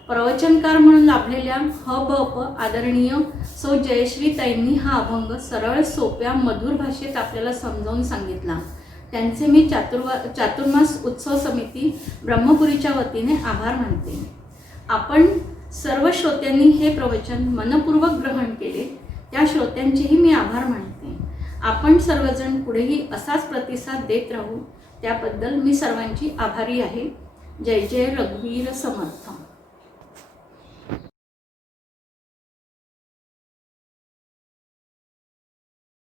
प्रवचनकार म्हणून लाभलेल्या ब आदरणीय सौ जयश्रीताईंनी हा अभंग सरळ सोप्या मधुर भाषेत आपल्याला समजावून सांगितला. त्यांचे मी चातुर्मास उत्सव समिती ब्रह्मपुरीच्या वतीने आभार मानते. आपण सर्व श्रोत्यांनी हे प्रवचन मनपूर्वक ग्रहण केले त्या श्रोत्यांचेही मी आभार मानते. आपण सर्वजण पुढेही असाच प्रतिसाद देत राहू त्याबद्दल मी सर्वांची आभारी आहे. जय जय रघुवीर समर्थ.